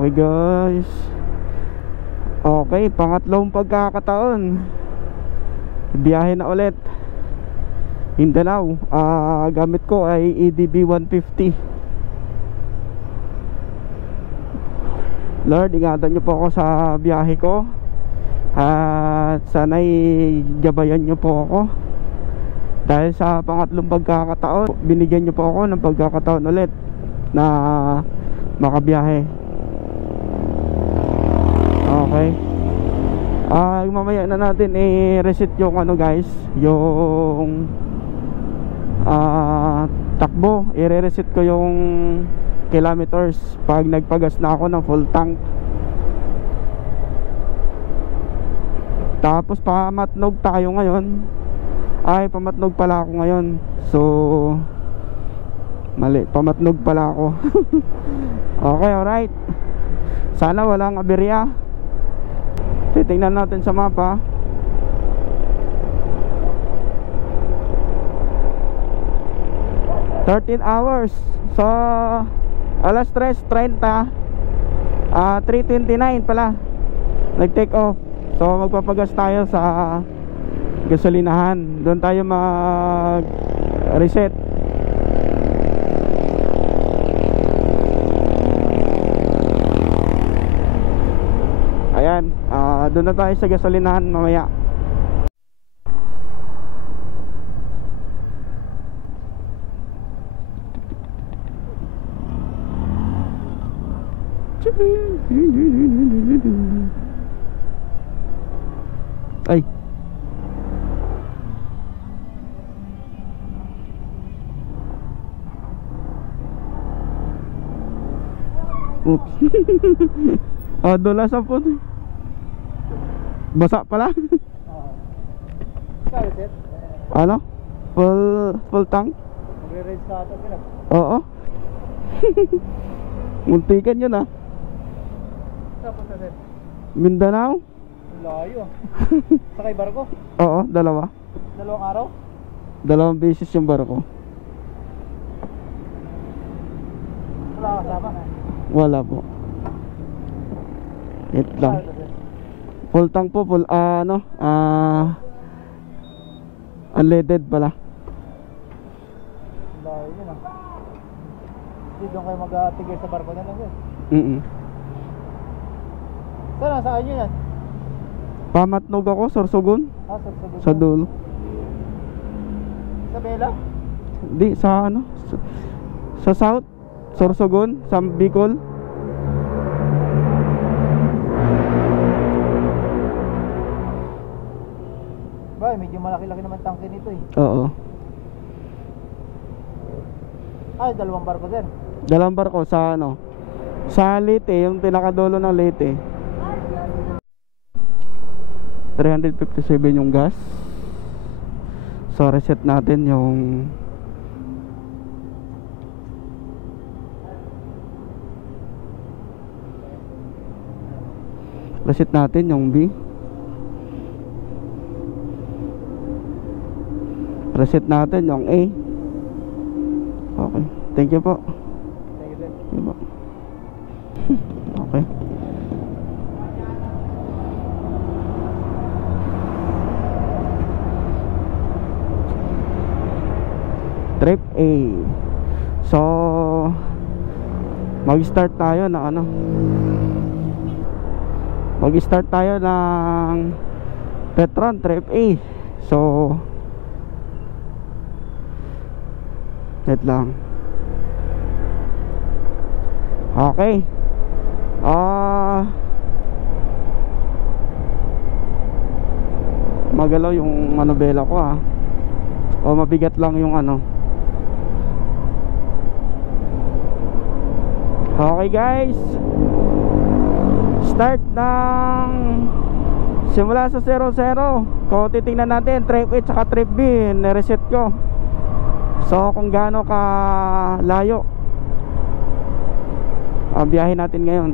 Okay guys. Okay, pangatlong pagkakataon. Biyahe na ulit Mindanao. Gamit ko ay EDB 150. Lord, ingatan nyo po ako sa biyahe ko. At sana'y gabayan nyo po ako. Dahil sa pangatlong pagkakataon, binigyan nyo po ako ng pagkakataon ulit na makabiyahe. Okay. Mamaya na natin i-reset yung ano guys, yung takbo. I-reset ko yung kilometers pag nagpagas na ako ng full tank. Tapos pamatnog tayo ngayon. Ay, pamatnog pala ako ngayon. So mali, pamatnog pala ako. Okay, alright. Sana walang aberya. Titingnan natin sa mapa. $13 So alas 3:30, 3:29 pala nag-take off. So magpapagas tayo sa gasolinahan. Doon tayo mag-reset. Ayan, doon na tayo sa gasolinahan mamaya. Ay. Oops. Doon sa po. Basa pala. Ano? Full tank? Magre-raise ka ata sila. Oo. Muntikan yun ah. Tapos na sir. Mindanao? Layo. Sakay barko? Oo, dalawa. Dalawang araw? Dalawang beses yung barko. Wala kasama? Wala po. Ito lang. Full tank po, full unleaded pala. Layo yun ah. Hindi doon kayo mag-tigil sa barko na lang yun. Saan yun yan? Pamatnog ako, Sorsogon. Sorsogon. Sa dulo. Sa Bela? Di, sa ano? Sa South, Sorsogon, sa Bicol. Ba, medyo malaki-laki naman tangke nito eh. Oo. Ay, dalawang barko din. Dalawang barko sa ano? Sa Leyte, yung pinakadulo ng Leyte. 357 yung gas. So reset natin yung B. Reset natin yung A. Okay, thank you po. Thank you sir. Thank you po. Okay. Trip A. So mag-start tayo ng ano? Mag-start tayo ng Petron Trip A. So wait lang. Okay. Magalaw yung manubela ko ah. O mabigat lang yung ano. Okay guys, start ng simula sa 00. Kung titingnan natin trip A at trip B, nireset ko. So kung gaano ka layo ang biyahe natin ngayon.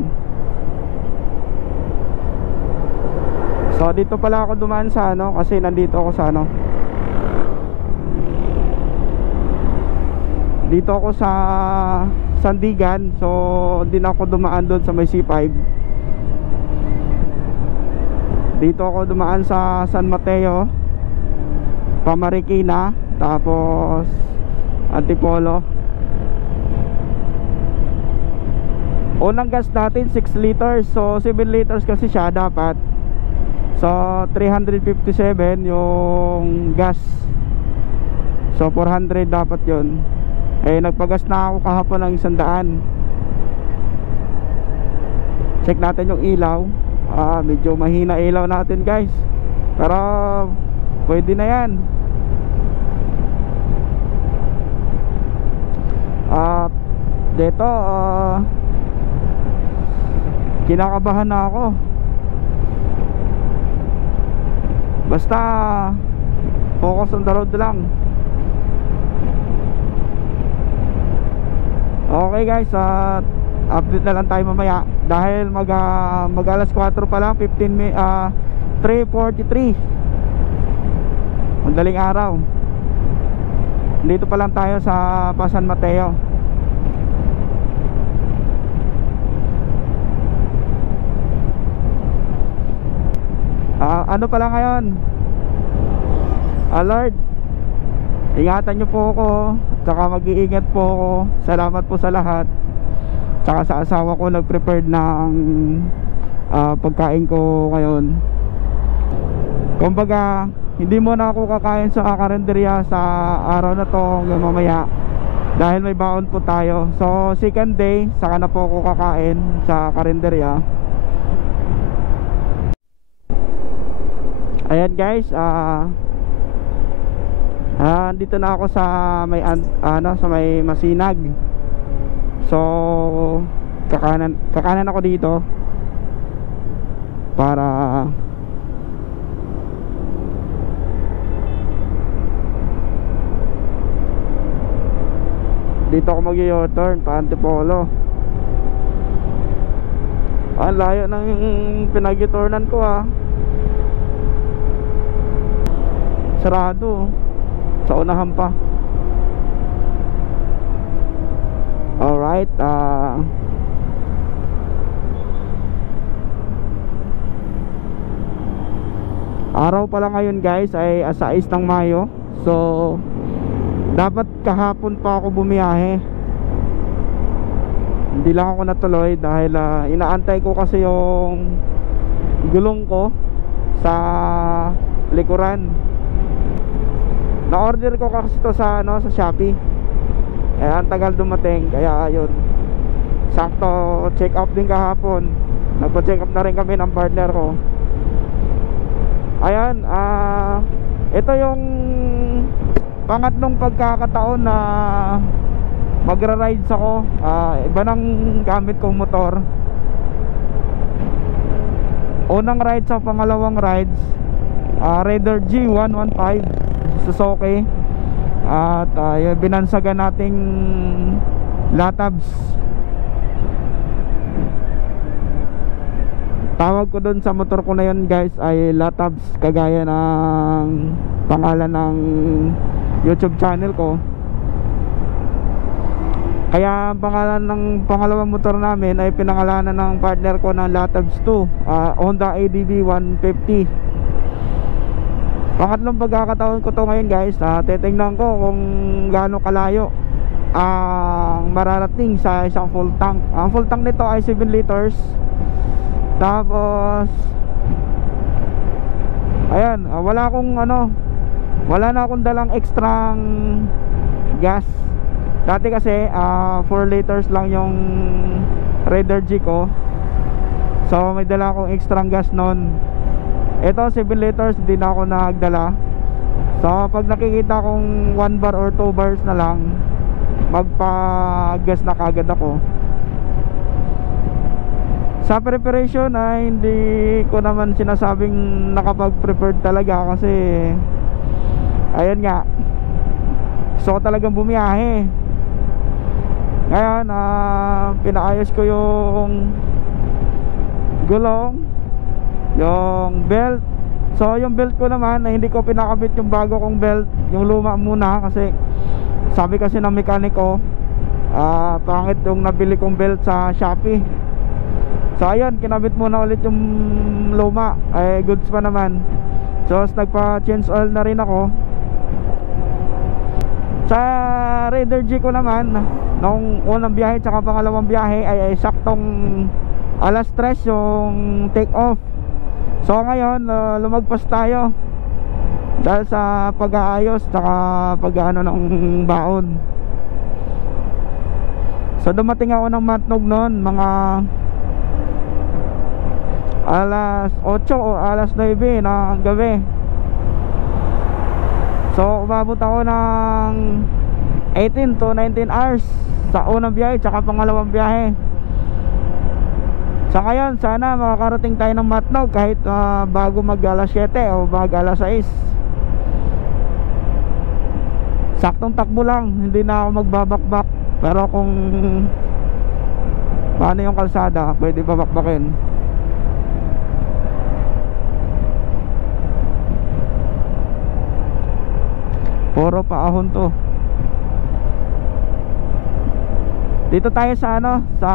So dito pala ako dumaan sa ano, kasi nandito ako sa ano, dito ako sa Sandigan. So hindi na ako dumaan doon sa may C5. Dito ako dumaan sa San Mateo, Pamarikina, tapos Antipolo. Unang gas natin 6 liters. So 7 liters kasi siya dapat. So 357 yung gas. So 400 dapat yon. Eh nagpagas na ako kahapon ng 100. Check natin yung ilaw. Medyo mahina ilaw natin guys, pero pwede na yan. Dito kinakabahan na ako. Basta focus on the road lang. Okay guys, update na lang tayo mamaya dahil mag alas 4 pa lang, 3:43 madaling araw. Dito pa lang tayo sa San Mateo. Ano pala ngayon, Lord, ingatan nyo po ako, tsaka mag-iingat po ako. Salamat po sa lahat. Tsaka sa asawa ko nag-prepared ng pagkain ko ngayon. Kumbaga hindi muna ako kakain sa karinderya sa araw na to hanggang mamaya, dahil may baon po tayo. So second day saka na po ako kakain sa karinderya. Ayan guys, dito na ako sa may sa may Masinag. So kakanan ako dito para dito ako mag-u-turn pa Antipolo. Ang layo ng pinag-u-turnan ko sarado sa unahan pa. Alright, araw pala ngayon guys ay 6 ng Mayo. So dapat kahapon pa ako bumiyahe, hindi lang ako natuloy dahil inaantay ko kasi yung gulong ko sa likuran. Na-order ko kasi ito sa sa Shopee. Ang tagal dumating, kaya ayun. Sakto check up din kahapon. Nagpa-check up na rin kami ng partner ko. Ayan, ito yung pangatlong pagkakataon na magra-rides ako. Iba ng gamit kong motor. Unang rides sa pangalawang rides, Raider G115 Suzuki. At yung binansagan nating Latabs. Tawag ko dun sa motor ko na yun guys ay Latabs, kagaya ng pangalan ng YouTube channel ko. Kaya ang pangalan ng pangalawang motor namin ay pinangalanan ng partner ko ng Latabs 2, Honda ADV 150. Pangatlong pagkakataon ko to ngayon guys. Titingnan ko kung gaano kalayo ang mararating sa isang full tank. Ang full tank nito ay 7 liters. Tapos ayan, wala na akong dalang extrang gas. Dati kasi 4 liters lang yung Raider G ko. So may dala akong extrang gas nun. Ito 7 liters, hindi na ako nagdala. So pag nakikita kong 1 bar or 2 bars na lang, magpa-gas na kagad ako. Sa preparation ay hindi ko naman sinasabing nakapag-prepared talaga, kasi ayun nga, gusto ko talagang bumiyahe. Ngayon pinaayos ko yung gulong, yung belt. So yung belt ko naman ay hindi ko pinakabit yung bago kong belt, yung luma muna, kasi sabi kasi ng mekaniko Pangit yung nabili kong belt sa Shopee. So ayun, kinabit muna ulit yung luma. Goods pa naman. So nagpa change oil na rin ako. Sa Raider G ko naman, nung unang biyahe tsaka pangalawang biyahe ay saktong alas 3 yung take off. So ngayon lumagpas tayo dahil sa pag-aayos tsaka pag-ano ng baon. So dumating ako ng Matnog noon mga alas 8 o alas 9 ng gabi. So umabot ako ng 18 to 19 hours sa unang biyahe tsaka pangalawang biyahe. Sa ngayon sana makakarating tayo ng Matnog kahit bago mag alas 7 o bago alas 6. Saktong takbo lang, hindi na ako magbabakbak. Pero kung paano yung kalsada, pwede babakbakin. Puro paahon to. Dito tayo sa ano, sa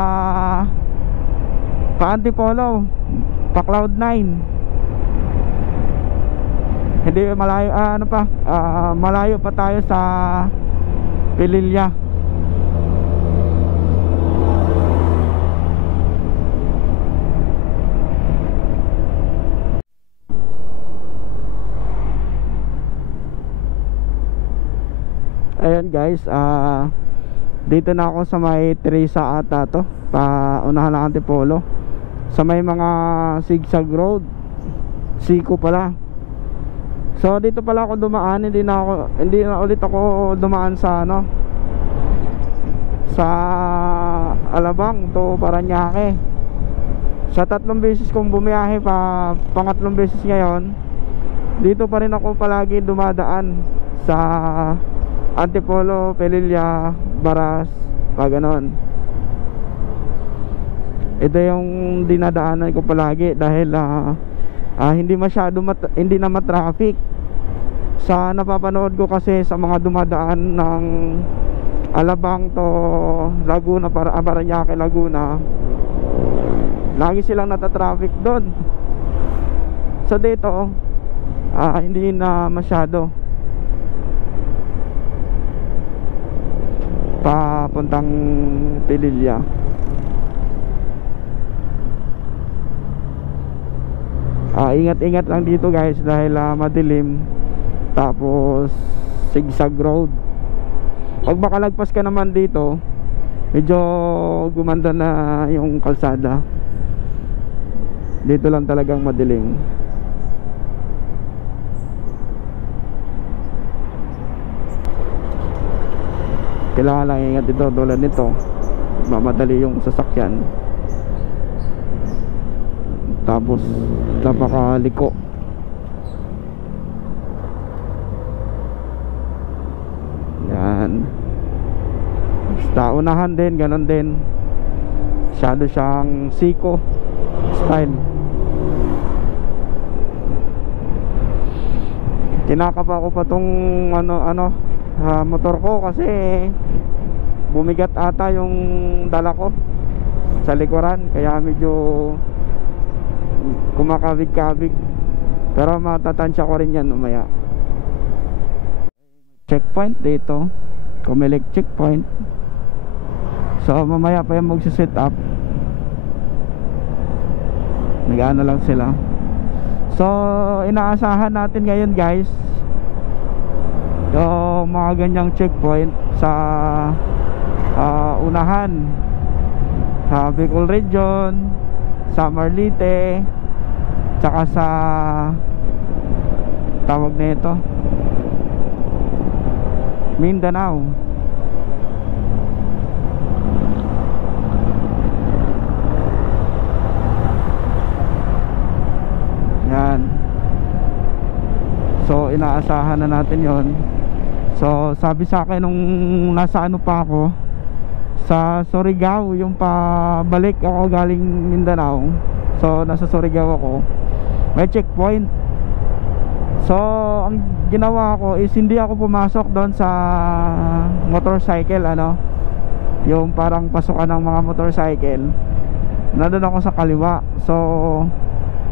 Antipolo, pa Cloud9. Hindi malayo, ano pa, malayo pa tayo sa Pililya. Ayan guys, dito na ako sa may Teresa ata to, pa unahan ng Antipolo, sa may mga zigzag road, Siko pala. So dito pala ako dumaan, hindi na ulit ako dumaan sa ano, sa Alabang to Paranaque. Sa 3 beses kong bumiyahe pa, pangatlong beses ngayon, dito pa rin ako palagi dumadaan sa Antipolo, Pililya, Baras, pa ganon. Ito yung dinadaanan ko palagi dahil hindi masyado hindi na matraffic. Sa napapanood ko kasi sa mga dumadaan ng Alabang to Laguna, Paranaque, Laguna, lagi silang natatraffic doon. So dito hindi na masyado. Papuntang Pililya. Ingat-ingat lang dito guys dahil madilim, tapos zigzag road. Pag makalagpas ka naman dito, medyo gumanda na yung kalsada. Dito lang talagang madilim. Kailangan lang ingat dito, tulad nito, mamadali yung sasakyan, tapos napakaliko. Yan. Basta unahan din, ganon din. Masyado siyang Siko style. Kinakapa ko pa tong motor ko kasi bumigat ata yung dala ko sa likuran, kaya medyo kumakabig-kabig. Pero matatansya ko rin yan umaya. Checkpoint dito, Comelec checkpoint. So mamaya pa yung magsiset up, nag-ano lang sila. So inaasahan natin ngayon guys yung mga ganyang checkpoint sa unahan, sa Bicol Region, sa Marlite, tsaka sa tawag na ito, Mindanao. Yan. So inaasahan na natin yon. So sabi sa akin nung nasa ano pa ako, sa Surigao, yung pabalik ako galing Mindanao. So nasa Surigao ako, may checkpoint. So ang ginawa ko is hindi ako pumasok doon sa motorcycle yung parang pasukan ng mga motorcycle, nandun ako sa kaliwa. So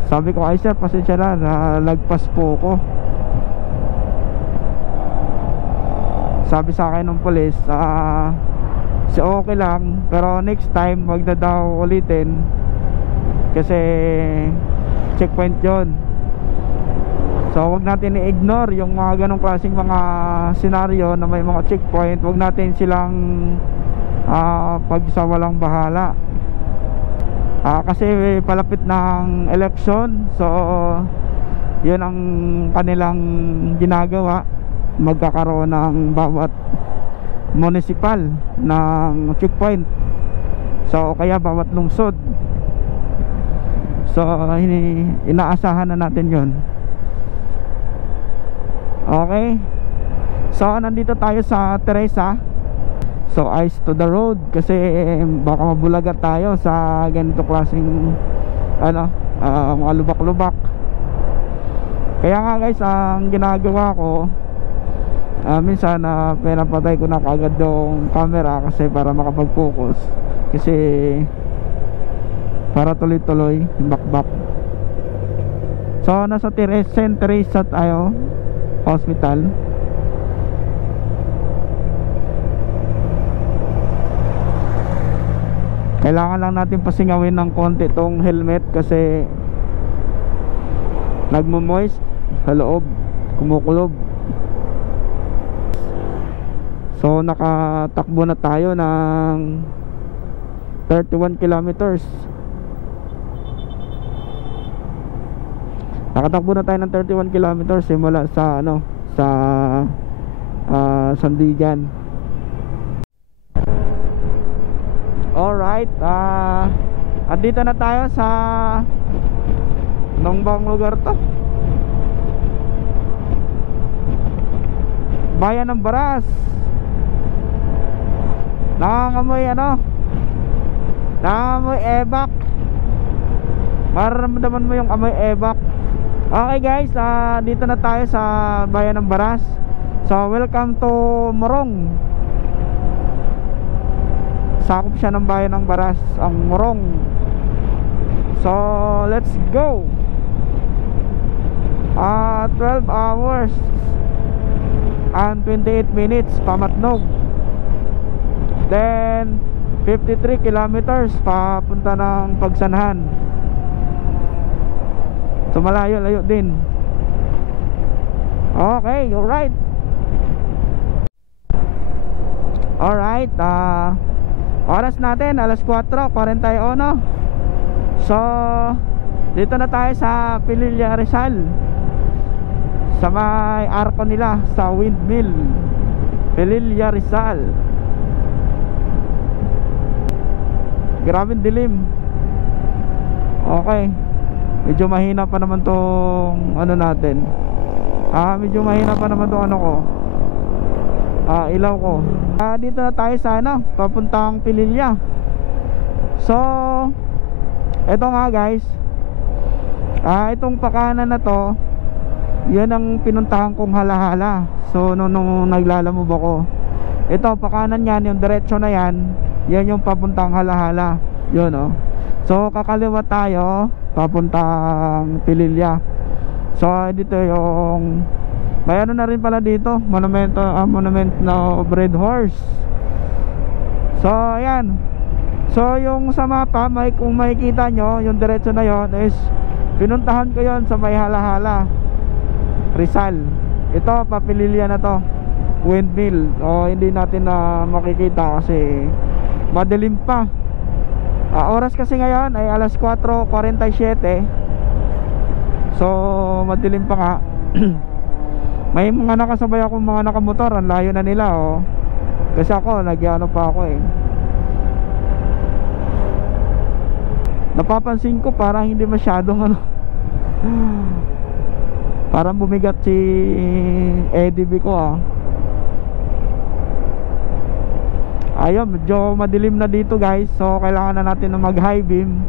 sabi ko, ay sir, pasensya na, lagpas po ko. Sabi sa akin ng pulis, si okay lang, pero next time wag na daw ulitin kasi checkpoint yon. So wag natin i-ignore yung mga ganong klaseng mga senaryo na may mga checkpoint. Wag natin silang pagsawalang bahala. Kasi palapit ng election, so yun ang kanilang ginagawa, magkakaroon ng bawat municipal ng checkpoint, so kaya bawat lungsod. So inaasahan na natin yun. Okay, so nandito tayo sa Teresa. So eyes to the road kasi baka mabulagat tayo sa ganito klaseng mga lubak-lubak. Kaya nga guys, ang ginagawa ko, minsan pinapatay ko na kagad yung camera kasi para makapag-focus, kasi para tuloy-tuloy bakbak. So nasa Saint Teresa tayo Hospital. Kailangan lang natin pasingawin ng konti tong helmet kasi nagmo-moist sa loob, kumukulob. So nakatakbo na tayo ng 31 kilometers. Nakatakbo na tayo ng 31 kilometers simula sa Sandigan. Alright, andito na tayo sa anong bang lugar to? Bayan ng Baras. Nangangamoy nangangamoy ebak. Mararamdaman mo yung amoy ebak. Okay guys, dito na tayo sa Bayan ng Baras. So welcome to Morong. Sakop siya ng Bayan ng Baras, ang Morong. So let's go. 12 hours and 28 minutes pamatnog. Then 53 kilometers papunta ng Pagsanhan. So malayo-layo din. Okay, alright. Alright, oras natin alas 4:41. So dito na tayo sa Pililla Rizal, sa may arko nila sa windmill Pililla Rizal. Grabing dilim. Okay, medyo mahina pa naman tong natin. Medyo mahina pa naman tong ilaw ko. Dito na tayo sa papuntang Pililla. So eto nga guys, itong pakanan na to, yan ang pinuntahan kong halahala. So nung naglalamove ako, ito pakanan yan, yung diretso na yan, yan yung papuntang halahala. Yun So kakaliwa tayo papuntang Pililla. So dito yung may na rin pala dito, monument na Red Horse. So ayan. So yung sa mapa, kung makikita nyo, yung diretso na yon is pinuntahan ko yon sa may halahala, Rizal. Ito papililya na to, windmill. Hindi natin na makikita kasi madilim pa. Oras kasi ngayon ay alas 4:47. So madilim pa nga. May mga nakasabay akong mga nakamotor, ang layo na nila kasi ako pa ako Napapansin ko parang hindi masyadong parang bumigat si EDB ko Ayun, medyo madilim na dito guys. So kailangan na natin na mag high beam.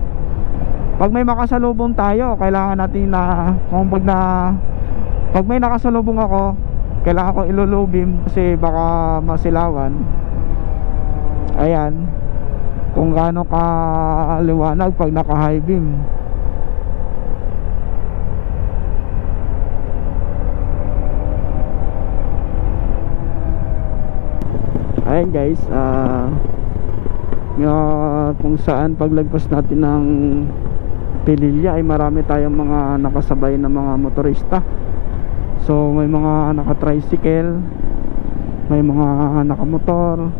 Pag may makasalubong tayo, kailangan natin na pag may nakasalubong ako, kailangan ko ilo-low beam kasi baka masilawan. Ayan, kung gaano kaliwanag pag naka high beam. Ayan guys, kung saan paglagpas natin ng Pililya ay marami tayong mga nakasabay na mga motorista. So may mga naka-tricycle, may mga nakamotor.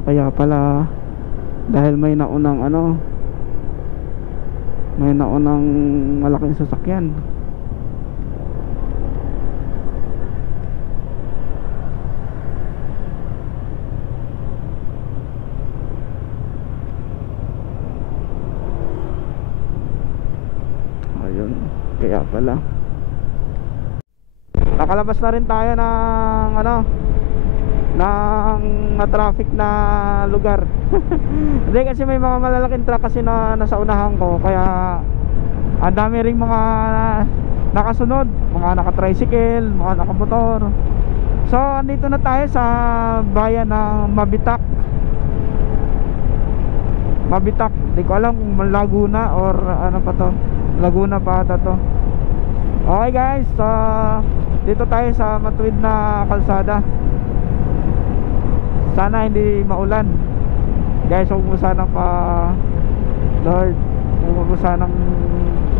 Kaya pala dahil may naunang may naunang malaking sasakyan. Ayun, kaya pala nakalabas na rin tayo ng ng traffic na lugar. Hindi kasi may mga malalaking truck kasi na nasa unahan ko, kaya ang dami ring mga nakasunod, mga naka-tricycle, mga nakamotor. So andito na tayo sa bayan ng Mabitak. Mabitak, di ko alam kung Laguna or ano pa to. Laguna pa ata to. Okay guys, dito tayo sa matuwid na kalsada. Sana hindi maulan. Guys, huwag mo sanang Lord, huwag mo sanang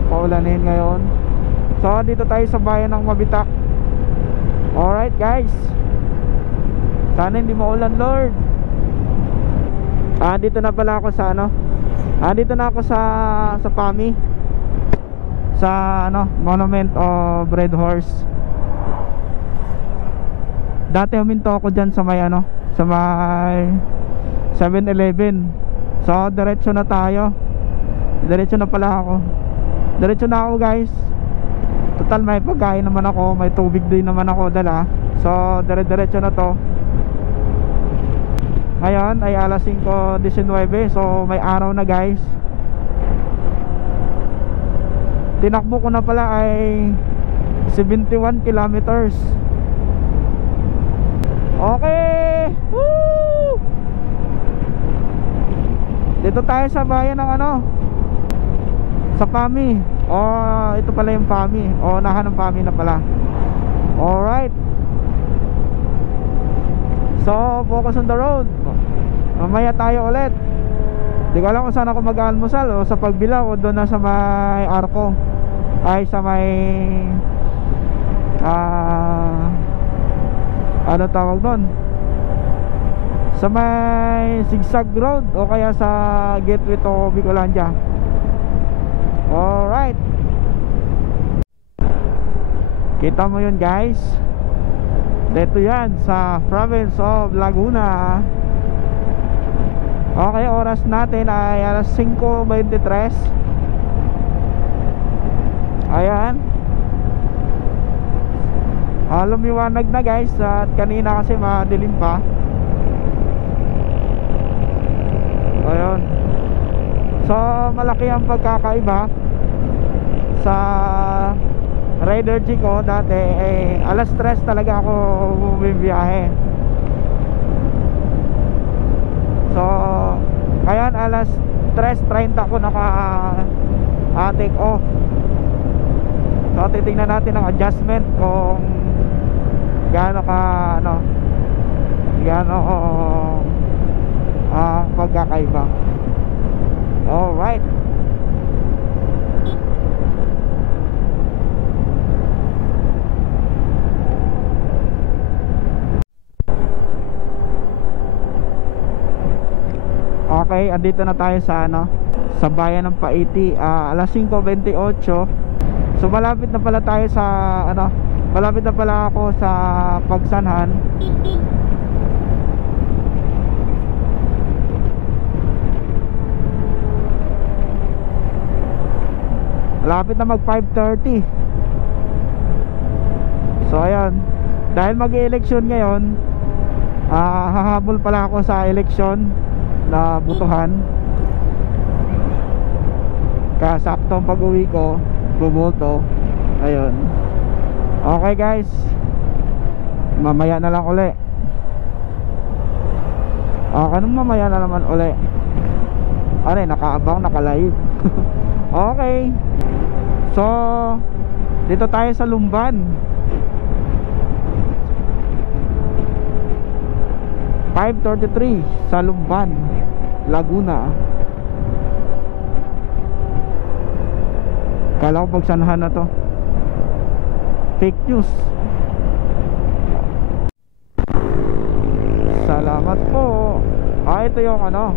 paulanin ngayon. So dito tayo sa bayan ng Mabitak. Alright guys, sana hindi maulan, Lord. Dito na pala ako sa dito na ako sa PAMI, sa Monument of Red Horse. Dati huminto ako dyan sa may sa may 7-Eleven. So diretso na tayo. Diretso na pala ako. Diretso na ako guys. Total may pagkain naman ako, may tubig din naman ako dala. So dire-diretso na to. Ngayon ay alas 5:19. So may araw na guys. Tinakbo ko na pala ay 71 kilometers. Okay. Woo! Dito tayo sa bayan ng sa PAMI. Ito pala yung PAMI. Nahan ng PAMI na pala. Alright. So focus on the road. Mamaya tayo ulit. Di ko alam kung saan ako mag-almusal, o sa Pagbilao o doon na sa may Arco. Ay sa may ano tawag doon, sa may Zigzag Road o kaya sa Gateway to Bicolandia. Alright, kita mo yun guys, dito yan sa province of Laguna. Okay, oras natin ay alas 5:23. Ayan, lumiwanag na guys, at kanina kasi madilim pa. Ayun. So malaki ang pagkakaiba sa Raider G ko. Dati alas 3 talaga ako bumibiyahe. So ngayon alas 3:30 ako take off. So titingnan natin ang adjustment kung gaano ang pagkakaiba. Alright. Okay, andito na tayo sa sa bayan ng Paiti. Alas 5:28. So malapit na pala tayo sa malapit na pala ako sa Pagsanhan. Malapit na mag 5:30. So ayan, dahil mag-eleksyon ngayon, hahabol pala ako sa eleksyon na butuhan. Kaya saktong pag-uwi ko, bumoto. Ayun. Okay guys, mamaya na lang uli. Anong mamaya na naman uli? Ano, nakaabang, naka-live. Okay. So, dito tayo sa Lumban. 5:33 sa Lumban, Laguna. Kala ko pagsanahan na to. Fake news. Salamat po. Ito yung ano.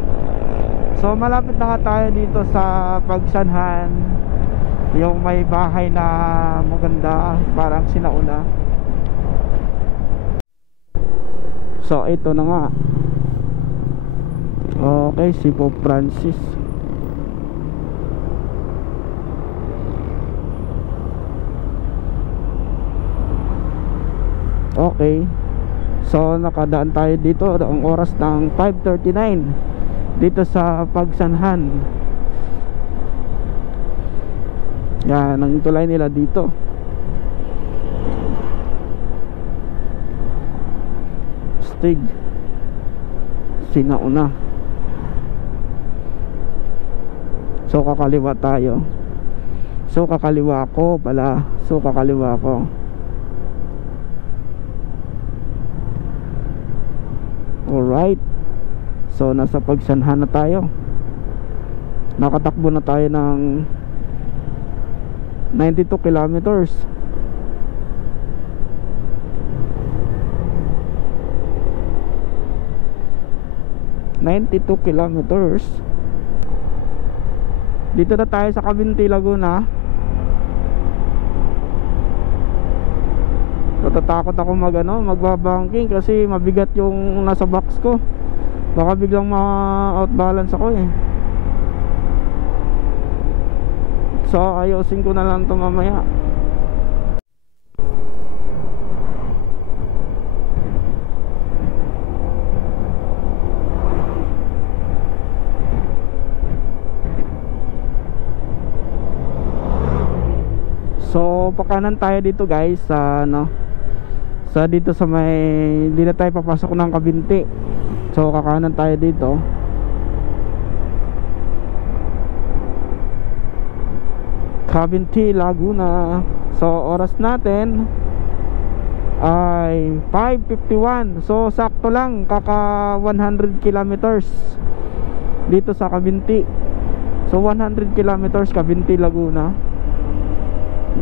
So malapit na tayo dito sa Pagsanhan. Yung may bahay na maganda, parang sinauna. So ito na nga. Okay, si Pope Francis. Okay. So nakadaan tayo dito. Ang oras ng 5:39 dito sa Pagsanhan. Yan ang tulay nila dito. Stig sinauna. So kakaliwa tayo. So kakaliwa ko pala. So kakaliwa ko. Alright. So nasa Pagsanhan na tayo. Nakatakbo na tayo ng 92 kilometers. Dito na tayo sa Cavinti, Laguna. Natatakot ako magbabangking kasi mabigat yung nasa box ko. Baka biglang ma-outbalance ako eh. So ayusin ko na lang ito mamaya. So pakanan tayo dito guys sa sa dito sa may, hindi na tayo papasok ng Cavinti. So kakanan tayo dito. Cavinti, Laguna. So oras natin ay 5:51. So sakto lang, kaka 100 kilometers dito sa Cavinti. So 100 kilometers Cavinti, Laguna.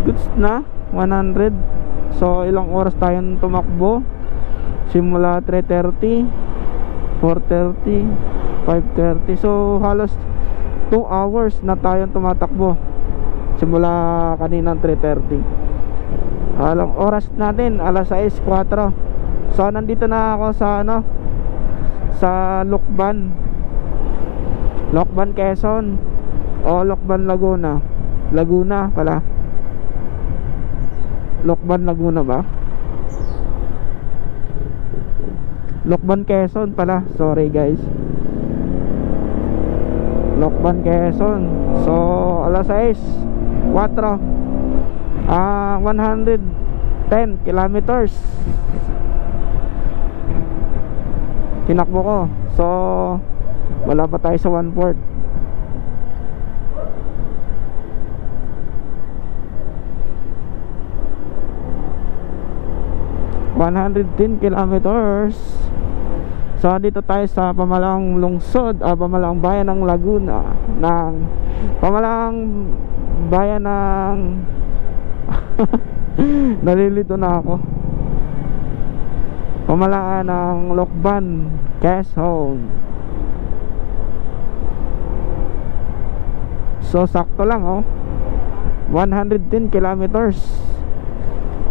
Goods na 100. So ilang oras tayong tumakbo? Simula 3:30, 4:30, 5:30. So halos 2 hours na tayong tumatakbo simula kanina 3:30. Alang oras natin alas 6:04. So nandito na ako sa sa Lokban, Quezon o Lokban, Laguna pala. Lokban, Laguna ba? Lokban, Quezon pala. Sorry guys. Lokban, Quezon. So alas 6:04. 110 kilometers tinakbo ko. So wala pa tayo sa 1/4. kilometers. So dito tayo sa Pamalaang Lungsod, Pamalaang Bayan ng Laguna, ng Pamalaang Bayan ng nalilito na ako. Pamalaan ng Lokban, Quezon. So sakto lang 110 kilometers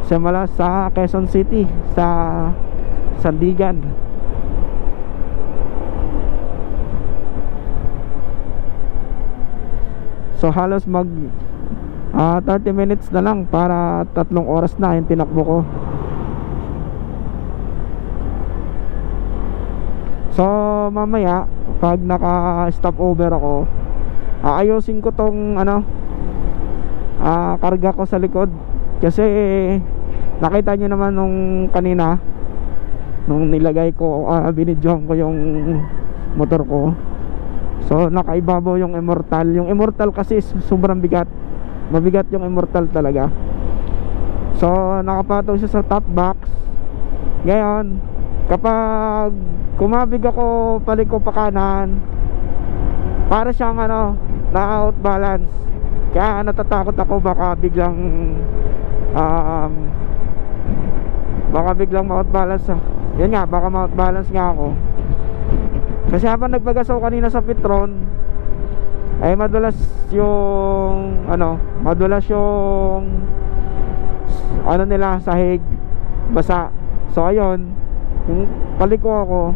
simula sa Quezon City, sa Sandigan. So halos 30 minutes na lang para 3 oras na yung tinakbo ko. So mamaya pag naka-stop over ako, aayusin ko tong karga ko sa likod kasi nakita nyo naman nung kanina nung nilagay ko, binidyohan ko yung motor ko. So nakaibabaw yung Immortal. Yung Immortal kasi sobrang bigat, mabigat yung Immortal talaga. So nakapataw siya sa top box. Ngayon kapag kumabig ako paliko pa kanan, para siyang na out balance. Kaya natatakot ako baka biglang ma-out balance. Yun nga, baka ma-out balance nga ako. Kasi habang nagpagasaw kanina sa Petron, ay madulas yung nila sahig basa. So ayun, yung paliko ako,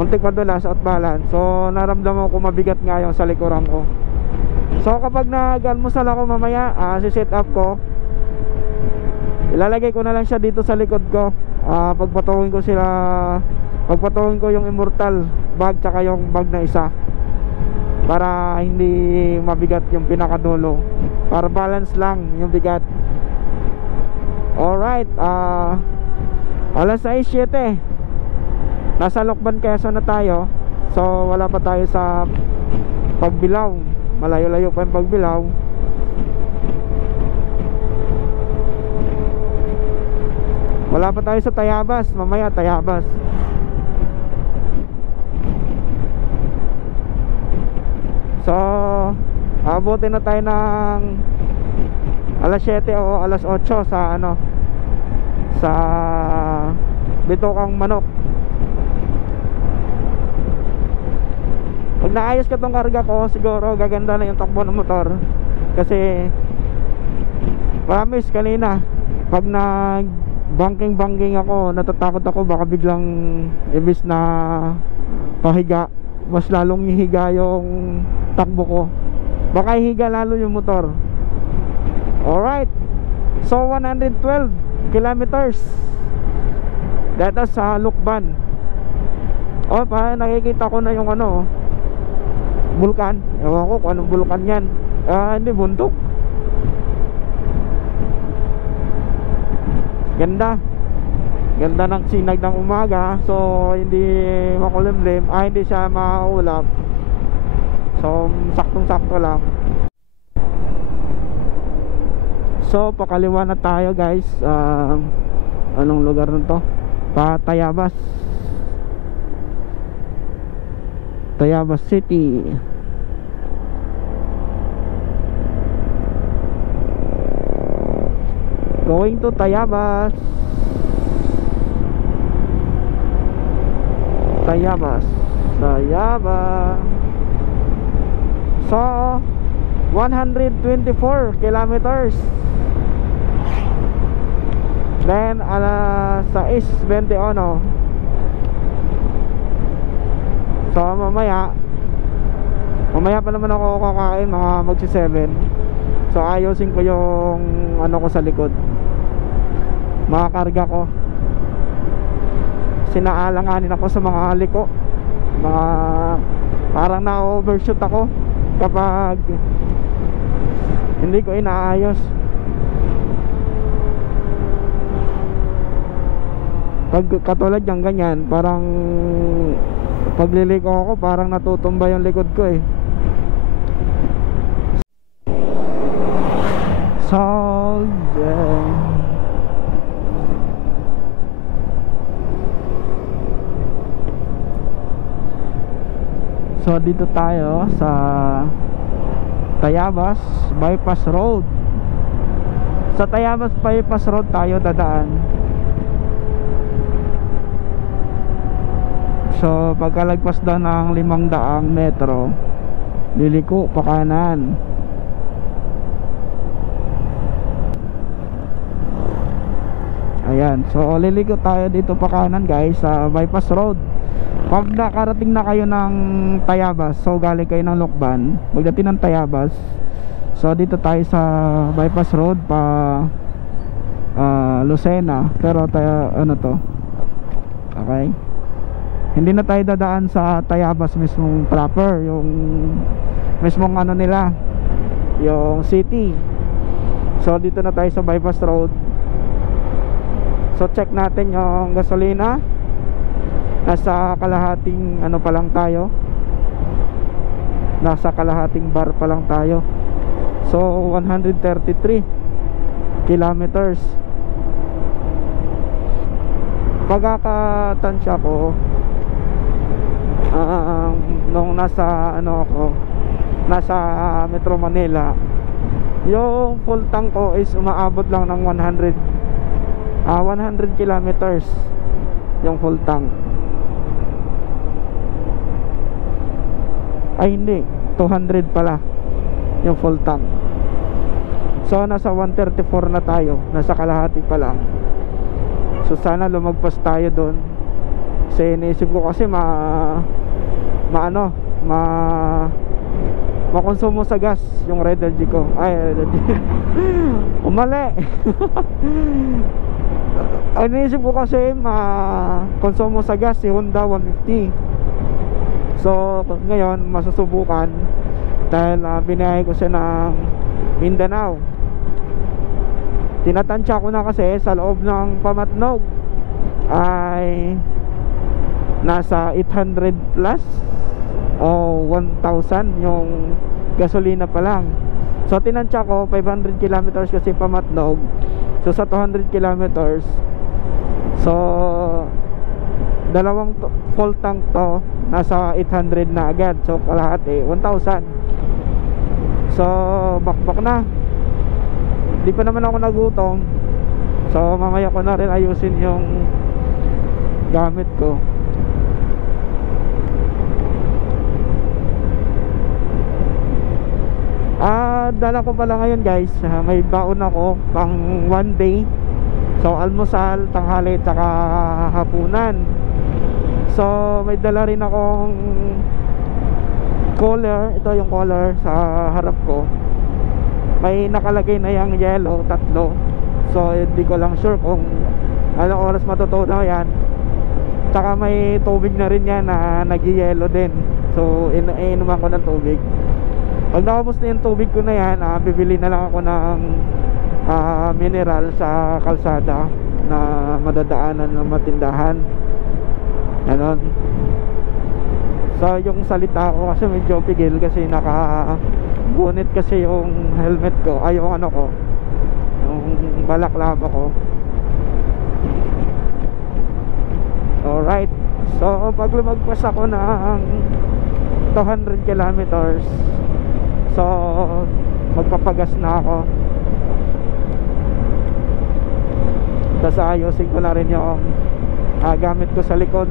muntik madulas, out balance. So naramdaman ko mabigat nga yung sa likuran ko. So kapag nag-almusal ako mamaya, si-set up ko, ilalagay ko na lang siya dito sa likod ko. Pagpatuhin ko yung Immortal bag tsaka yung bag na isa, para hindi mabigat yung pinakadulo, para balance lang yung bigat. Alright, alas 6:07, nasa Lokban, Quezon na tayo. So wala pa tayo sa Pagbilao, malayo-layo pa yung Pagbilao. Wala pa tayo sa Tayabas, mamaya Tayabas. So abutin na tayo ng alas 7 o alas 8 sa Bitokang Manok. Pag naayos ka tong karga ko, siguro gaganda na yung takbo ng motor. Kasi promise kanina, pag nag banking ako, natatakot ako baka biglang ibis na pahiga, mas lalong hihiga yung takbo ko, baka hihiga lalo yung motor. Alright, so 112 kilometers dito sa Lokban. Pa nakikita ko na yung bulkan. Ewan ko kung anong bulkan yan. Hindi, bundok. Ganda ng sinag ng umaga. So hindi makulimlim, hindi siya maulap. So saktong-sakto lang. So pakaliwa na tayo guys. Anong lugar na to? Tayabas City. Going to Tayabas. So 124 kilometers. Then alas 6:21. So mamaya pa naman ako kakain, mga magsi-7. So ayusin ko yung ko sa likod, mga karga ko. Sinaalanganin ako sa mga liko, parang na-overshoot ako kapag hindi ko inaayos. Pag katulad yung ganyan, parang pagliliko ako, parang natutumba yung likod ko eh. So So dito tayo sa Tayabas Bypass Road. Sa Tayabas Bypass Road tayo dadaan. So pagkalagpas daw ng 500 metro, liliko pa kanan. Ayan, so liliko tayo dito pa kanan guys sa Bypass Road. Pag nakarating na kayo ng Tayabas, so galing kayo ng Lokban, pagdating ng Tayabas, so dito tayo sa Bypass Road pa Lucena. Pero tayo, okay, hindi na tayo dadaan sa Tayabas mismong proper, yung mismong nila, yung city. So dito na tayo sa Bypass Road. So check natin yung gasolina. Nasa kalahating ano pa lang tayo. Nasa kalahating bar pa lang tayo. So 133 kilometers. Pagkakatansya ko nung nasa ano ako, nasa Metro Manila, yung full tank ko is umaabot lang ng 100 kilometers yung full tank. Ay hindi, 200 pala yung full tank. So nasa 134 na tayo, nasa kalahati pa lang. So sana lumagpas tayo doon. Kasi iniisip ko kasi makonsumo sa gas yung Red LG ko. Ay, Red LG. Umali. Ang iniisip ko kasi makonsumo sa gas si Honda 150. So ngayon masusubukan dahil binahay ko siya ng Mindanao. Tinatansya ko na kasi sa loob ng Pamatnog ay nasa 800 plus o 1,000 yung gasolina pa lang. So tinansya ko 500 kilometers kasi Pamatnog. So sa 200 kilometers, so dalawang full tank to, nasa 800 na agad. So kalahati 1,000. So bakbak na. Di pa naman ako nagutom. So mamaya ko na rin ayusin yung gamit ko. Dala ko pala ngayon guys, may baon ako pang one day. So almusal, tanghali, tsaka hapunan. So may dala rin akong cooler. Ito yung cooler sa harap ko. May nakalagay na yung yellow, 3. So hindi ko lang sure kung anong oras matutunaw yan. Tsaka may tubig na rin yan na nag-yellow din. So inuman ko ng tubig. Pag nakapos na yung tubig ko na yan, bibili na lang ako ng mineral sa kalsada na madadaanan ng matindahan. Ganon. So yung salita ko kasi medyo pigil kasi naka-bonnet kasi yung helmet ko. Ay yung ano ko, yung balaklava ko. Alright. So pag lumagpas ako ng 200 kilometers, so magpapagas na ako. Tapos ayusin ko na rin yung gamit ko sa likod.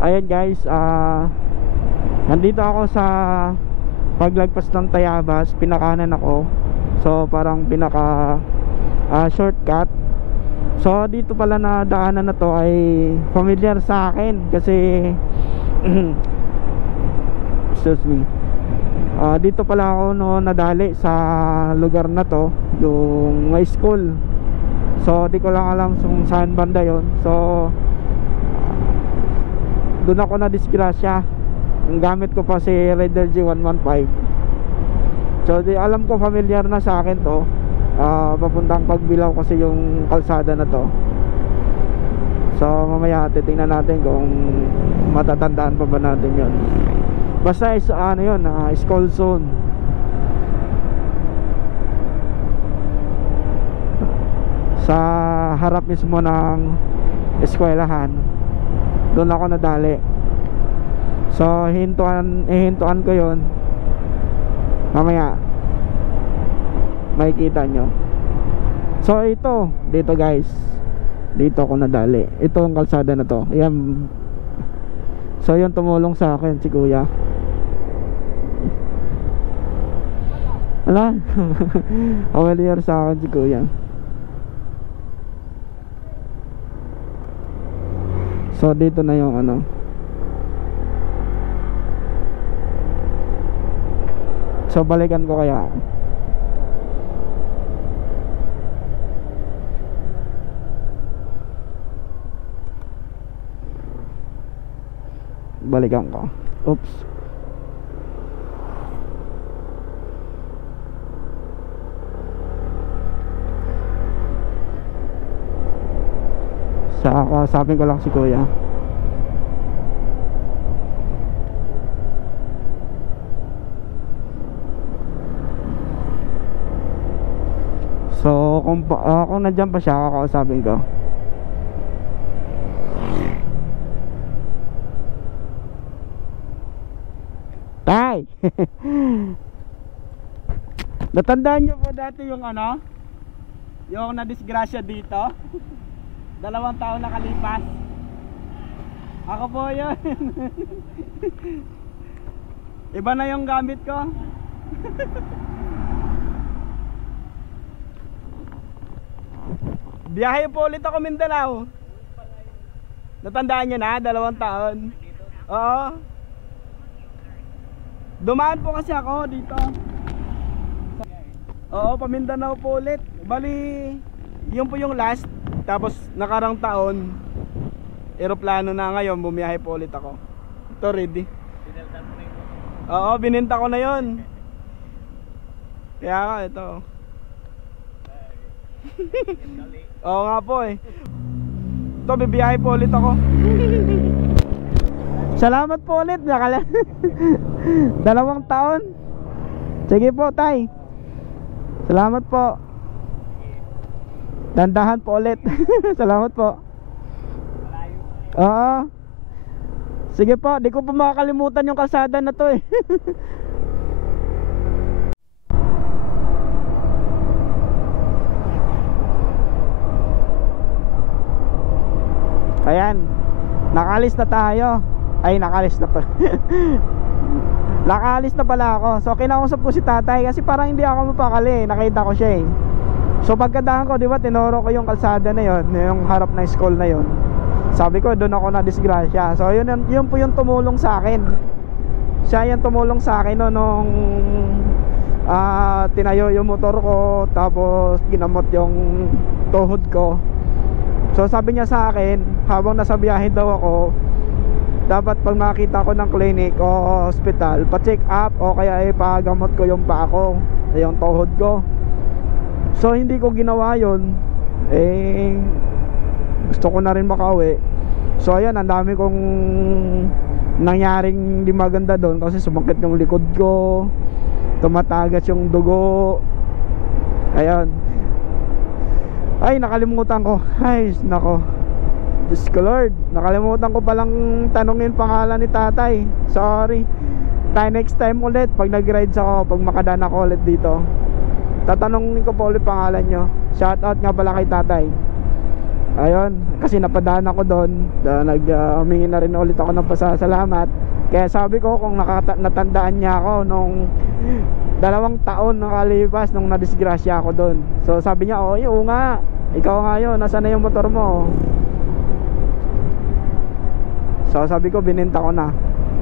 Ayan guys, nandito ako sa paglagpas ng Tayabas. Pinakanan ako. So parang pinaka shortcut. So dito pala na daanan na to ay familiar sa akin kasi excuse me, dito pala ako no nadali sa lugar na to, yung may school. So di ko lang alam kung saan banda yon. So doon ako na disgrasya. Ang gamit ko pa si Red LG 115. So di alam ko familiar na sa akin to. Papuntang Pagbilao kasi yung kalsada na to. So mamaya titingnan natin kung matatandaan pa ba natin yon. Basta is ano yun, school zone. Sa harap mismo ng eskwelahan, doon ako nadali. So hihintuan ko yon. Mamaya makikita nyo. So ito, dito guys, dito ako nadali. Ito ang kalsada na to. Ayan. So yun, tumulong sa akin si kuya. Wala. Familiar sa akin si kuya. So dito na yung ano. So balikan ko kaya. Balikan ko. Oops. Sa kausapin ko lang si kuya. So kung nandyan pa siya, kakausapin ko. Tay! Natandaan nyo po dati yung ano? Yung nadisgrasya dito? 2 taon nakalipas. Ako po yun. Iba na yung gamit ko. Biyahe po ulit ako Mindanao. Natandaan nyo na, 2 taon. Oo. Dumaan po kasi ako dito. Oo, Pamindanao po ulit. Bali, yun po yung last. Tapos nakarang taon, eroplano na ngayon, bumiyahe po ulit ako. Ito ready. Oo, bininta ko na yun. Kaya nga, ito. Oo nga po eh. Ito, bibiyahe po ulit ako. Salamat po ulit. 2 taon. Sige po tay. Salamat po. Dandahan po ulit. Salamat po. Oo. Sige po, di ko pa makakalimutan yung kalsada na to eh. Ayan, nakalis na tayo. Ay, nakalis na pala. Nakalis na pala ako. So kinausap ko si tatay kasi parang hindi ako mapakali. Nakita ko siya eh. So pagkadahan ko, di ba, tinuro ko yung kalsada na yon, yung harap ng school na yon. Sabi ko, doon ako na disgrasya. So yun po yung tumulong sa akin. Siya yung tumulong sa akin no, nung tinayo yung motor ko, tapos ginamot yung tuhod ko. So sabi niya sa akin, habang nasa biyahe daw ako, dapat pag makita ko ng clinic o hospital, pa-check up o kaya ipagamot ko yung paa ko, yung tuhod ko. So hindi ko ginawa yun. Eh, gusto ko na rin makauwi. So ayan, ang dami kong nangyaring di maganda doon kasi sumakit yung likod ko, tumatagas yung dugo. Ayan. Ay, nakalimutan ko. Ay, nako. Diyos ko Lord, nakalimutan ko palang tanungin pangalan ni tatay. Sorry. Next time ulit pag nag-rides ako, pag makadaan ako ulit dito, tatanungin ko pa ulit pangalan nyo. Shout out nga pala kay tatay. Ayun, kasi napadaan ako doon, humingi na rin ulit ako ng pasasalamat. Kaya sabi ko, kung natandaan niya ako nung 2 taon nakalipas nung nadisgrasya ako doon. So sabi niya, oh, oo nga, ikaw nga yun, nasaan na yung motor mo? So sabi ko, bininta ko na.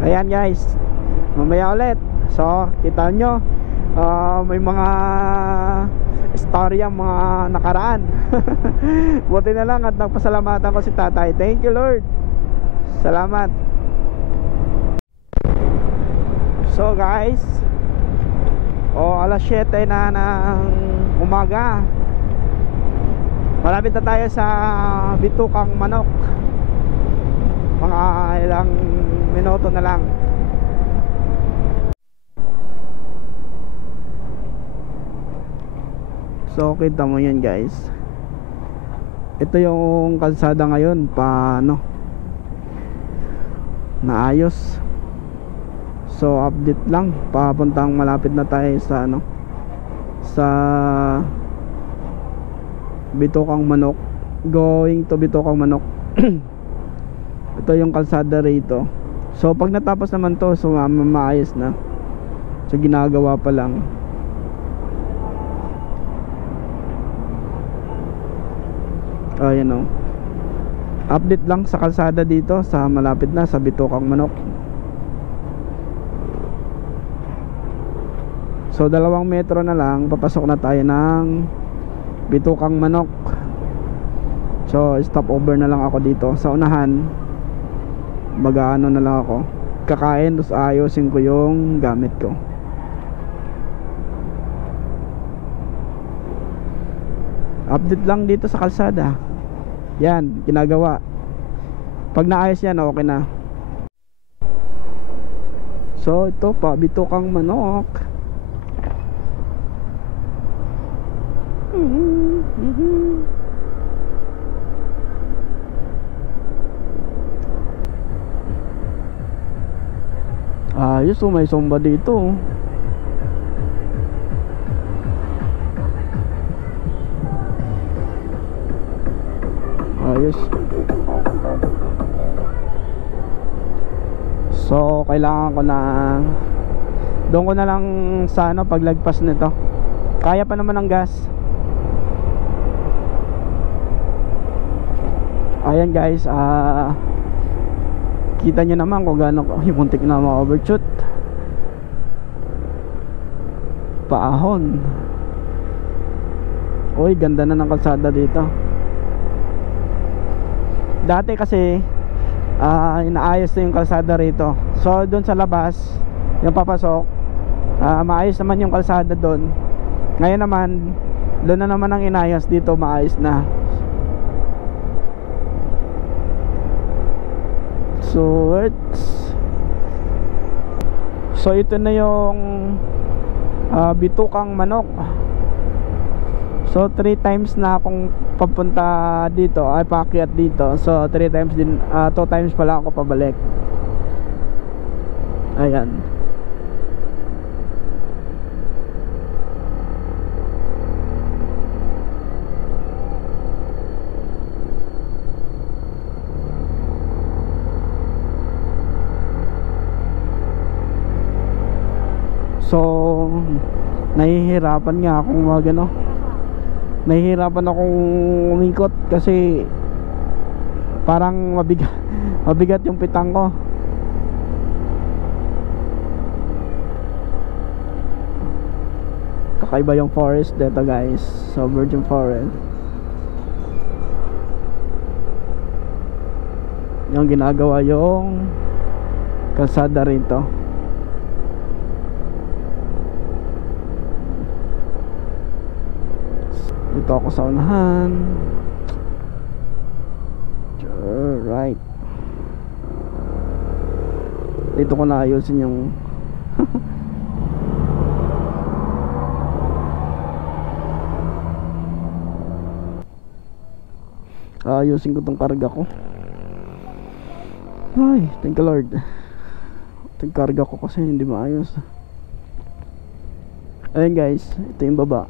Ayan guys, mamaya ulit. So kita nyo, may mga story ang mga nakaraan. Buti na lang at nagpasalamatan ko si tatay. Thank you Lord. Salamat. So guys, alas 7 na ng umaga. Malapit na tayo sa Bitukang Manok. Mga ilang minuto na lang. So kita mo yan guys. Ito yung kalsada ngayon, paano naayos. So update lang, papuntang malapit na tayo sa sa Bitukang Manok. Going to Bitukang Manok. Ito yung kalsada rito. So pag natapos naman to, so maayos na. So ginagawa pa lang. Ayan o. Update lang sa kalsada dito, sa malapit na sa Bitukang Manok. So 2 metro na lang, papasok na tayo ng Bitukang Manok. So stop over na lang ako dito sa unahan. Mag-aano na lang ako, kakain, tapos ayusin ko yung gamit ko. Update lang dito sa kalsada. Yan, ginagawa. Pag naayos yan, okay na. So ito pa, bitukang manok. Ayos, oh, may somba dito. Ayos. So kailangan ko na doon ko na lang sa ano paglagpas nito. Kaya pa naman ang gas. Ayan guys, kita nyo naman kung gaano yung muntik na ma-overshoot. Paahon. Uy, ganda na ng kalsada dito. Dati kasi inaayos na yung kalsada rito. So doon sa labas, yung papasok, maayos naman yung kalsada doon. Ngayon naman, doon na naman ang inayos, dito maayos na. So ito na yung bitukang manok. So 3 times na akong papunta dito, ay paakyat dito. So 3 times din, 2 times pala ako pabalik. Ayan. So nahihirapan nga akong nahihirapan akong umikot kasi parang mabigat yung pitang ko. Kakaiba yung forest dito guys. So virgin forest. Yung ginagawa yung kalsada rito. Dito ako sa unahan. Right. Dito ko na ayusin yung ayusin ko tong karga ko. Ay, thank you Lord. Itong karga ko kasi hindi maayos. Ayun guys, ito yung baba.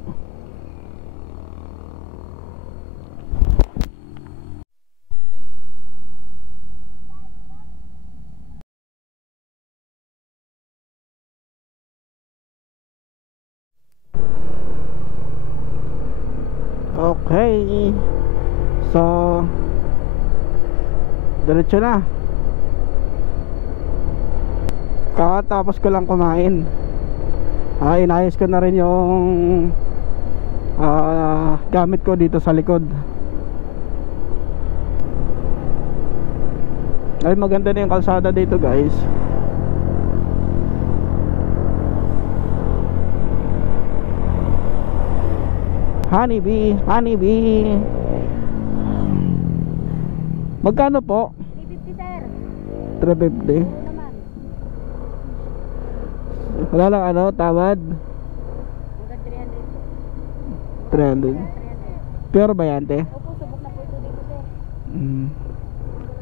Okay. So diretso na. Kakatapos ko lang kumain. Inayos ko na rin yung gamit ko dito sa likod. Ay, maganda na yung kalsada dito guys. Honeybee, honeybee. Magkano po? 350 sir. 350. Ano naman? Wala lang ano, tamad. Hanggang 300. 300. 300. Pure ba yan, te? Opo, subok na po ito dito sir.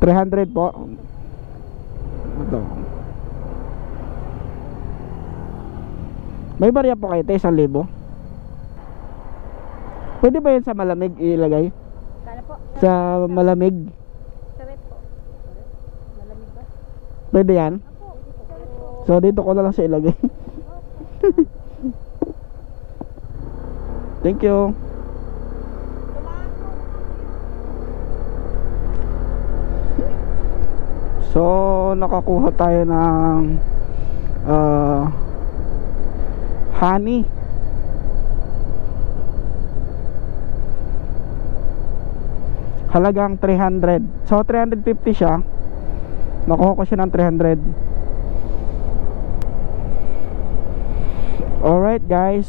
300 po. Ito. May barya po kayo, te, 1,000. Pwede ba yan sa malamig ilagay? Kala po? Sa malamig? Sa wet po. Malamig ba? Pwede yan? Opo. Sa wet po. So dito ko na lang siya ilagay. Thank you. So nakakuha tayo ng honey. Halagang 300. So 350 siya. Nakuha ko siya ng 300. Alright guys.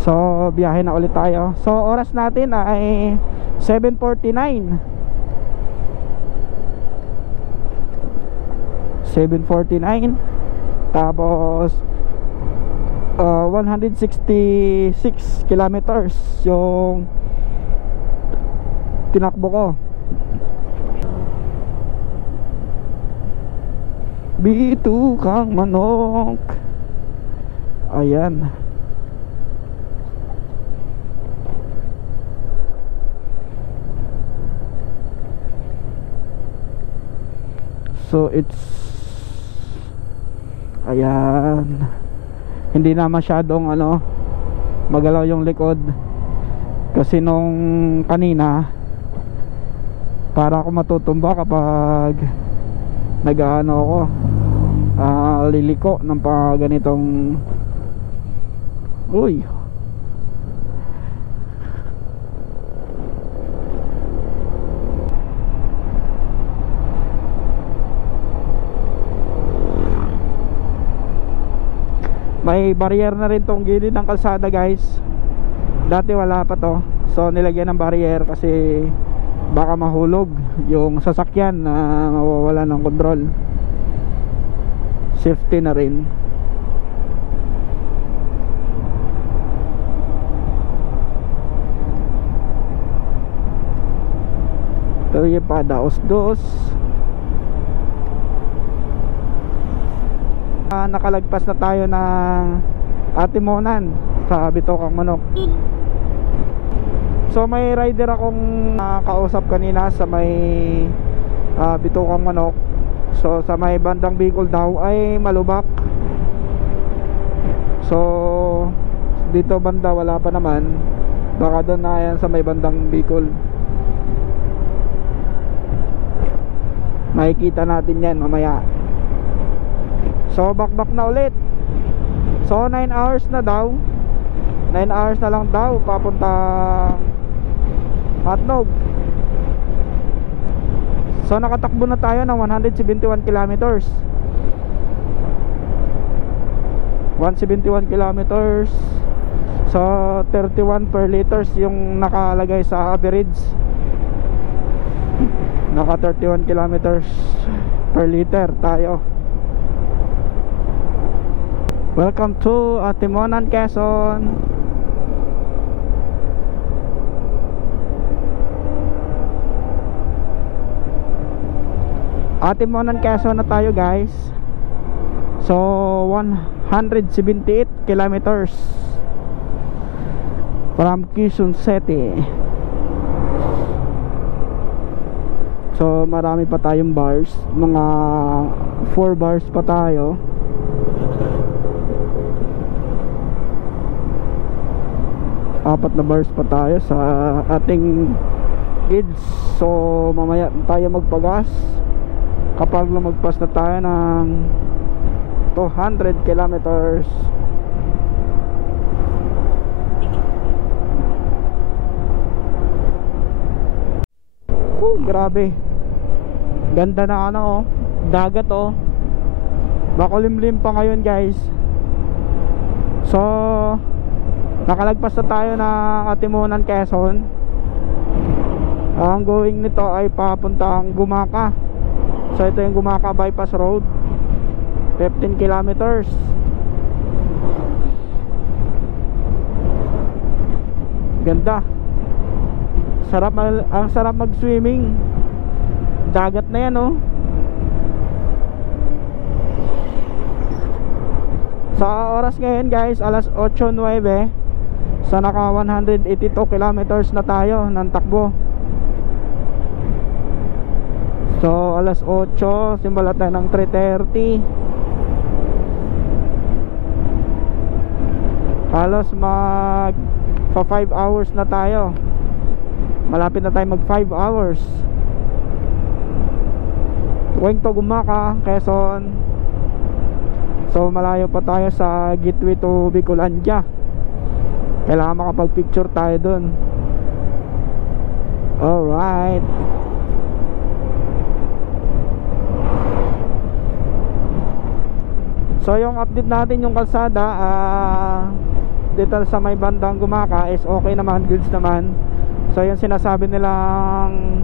So biyahe na ulit tayo. So oras natin ay 749. 749. Tapos 166 kilometers yung tinakbo ko. Bitukang manok. Ayan. So it's, ayan, hindi na masyadong magalaw yung likod, kasi nung kanina para ako matutumba kapag ako liliko ng ganitong, uy, may barrier na rin tong gilid ng kalsada guys. Dati wala pa to, so nilagyan ng barrier kasi baka mahulog yung sasakyan na mawawala ng control. Safety na rin. Ito yung padaos-dos. Nakalagpas na tayo ng Atimonan sa Bitokang Manok. So may rider akong kausap kanina sa may Bitokang Manok. So sa may bandang Bicol daw ay malubak. So dito banda wala pa naman. Baka doon na yan sa may bandang Bicol. Makikita natin yan mamaya. So back na ulit. So 9 hours na daw. 9 hours na lang daw papunta Matnog. So nakatakbo na tayo ng 171 kilometers. 171 kilometers. So 31 per liters yung nakalagay sa average. Naka 31 kilometers per liter tayo. Welcome to Atimonan, Quezon. Atimonan, Quezon na tayo guys. So 178 kilometers from Quezon City. So marami pa tayong bars. Mga 4 bars pa tayo. Apat na bars pa tayo sa ating gids. So mamaya tayo magpagas kapag lumagpas na tayo ng 200 kilometers. Grabe, ganda na dagat makulimlim pa ngayon guys. So nakalagpas na tayo ng Atimonan, Quezon. Ang going nito ay papuntang Gumaka. So ito yung Gumaka Bypass Road, 15 kilometers. Ganda. Ang sarap mag-swimming. Dagat na yan Sa oras ngayon guys, alas 8:09. So naka 182 kilometers na tayo ng takbo. So alas 8, simula tayo ng 3:30. Halos mag 5 hours na tayo. Malapit na tayo mag 5 hours. Going to Gumaka, Quezon. So malayo pa tayo sa gateway to Bicolandia. Kailangan makapag-picture tayo dun. Alright. So yung update natin yung kalsada dito sa may bandang Gumaka is okay naman, goods naman. So yung sinasabi nilang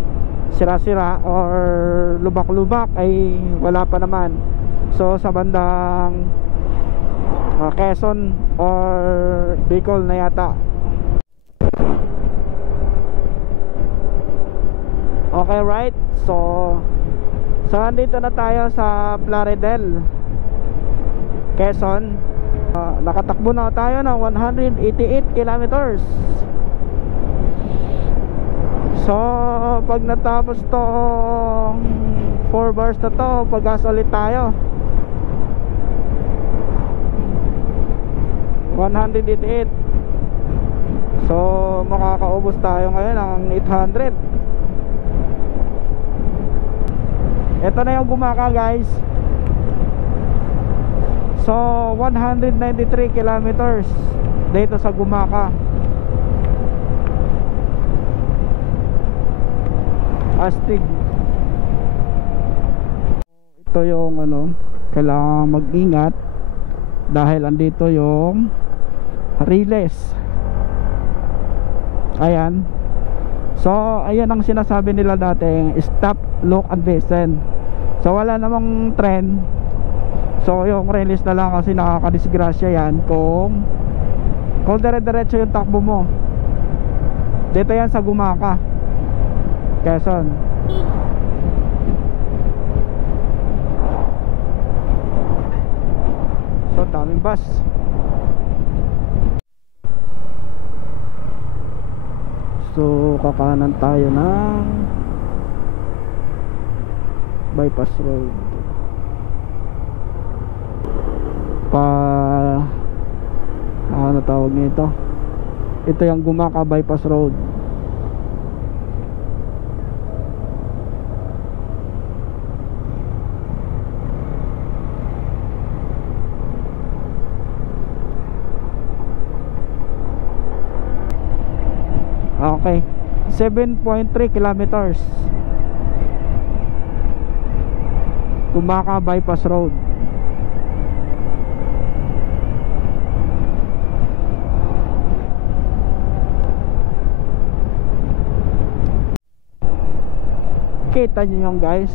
sira-sira or lubak-lubak ay wala pa naman. So sa bandang Quezon or Bicol na yata. Okay, right? So andito na tayo sa Plaridel, Quezon. Nakatakbo na tayo ng 188 kilometers. So pag natapos to 4 bars na to, pag-gas ulit tayo. 188. So makakaubos tayo ngayon ng 800. Ito na yung Gumaka, guys. So 193 kilometers dito sa Gumaka. Astig. Ito yung kailangan mag-ingat dahil andito yung Riles. Ayan. So ayan ang sinasabi nila dati, stop, look and listen. So wala namang trend. So yung Riles na lang kasi nakakadisgrasya yan kung dire-diretso yung takbo mo. Dito yan sa Gumaka, Quezon. So daming bus. So kakanan tayo ng bypass road. Ano tawag nito? Ito yung Gumaka bypass road. Okay, 7.3 kilometers Gumaka bypass road. Kita nyo yung guys,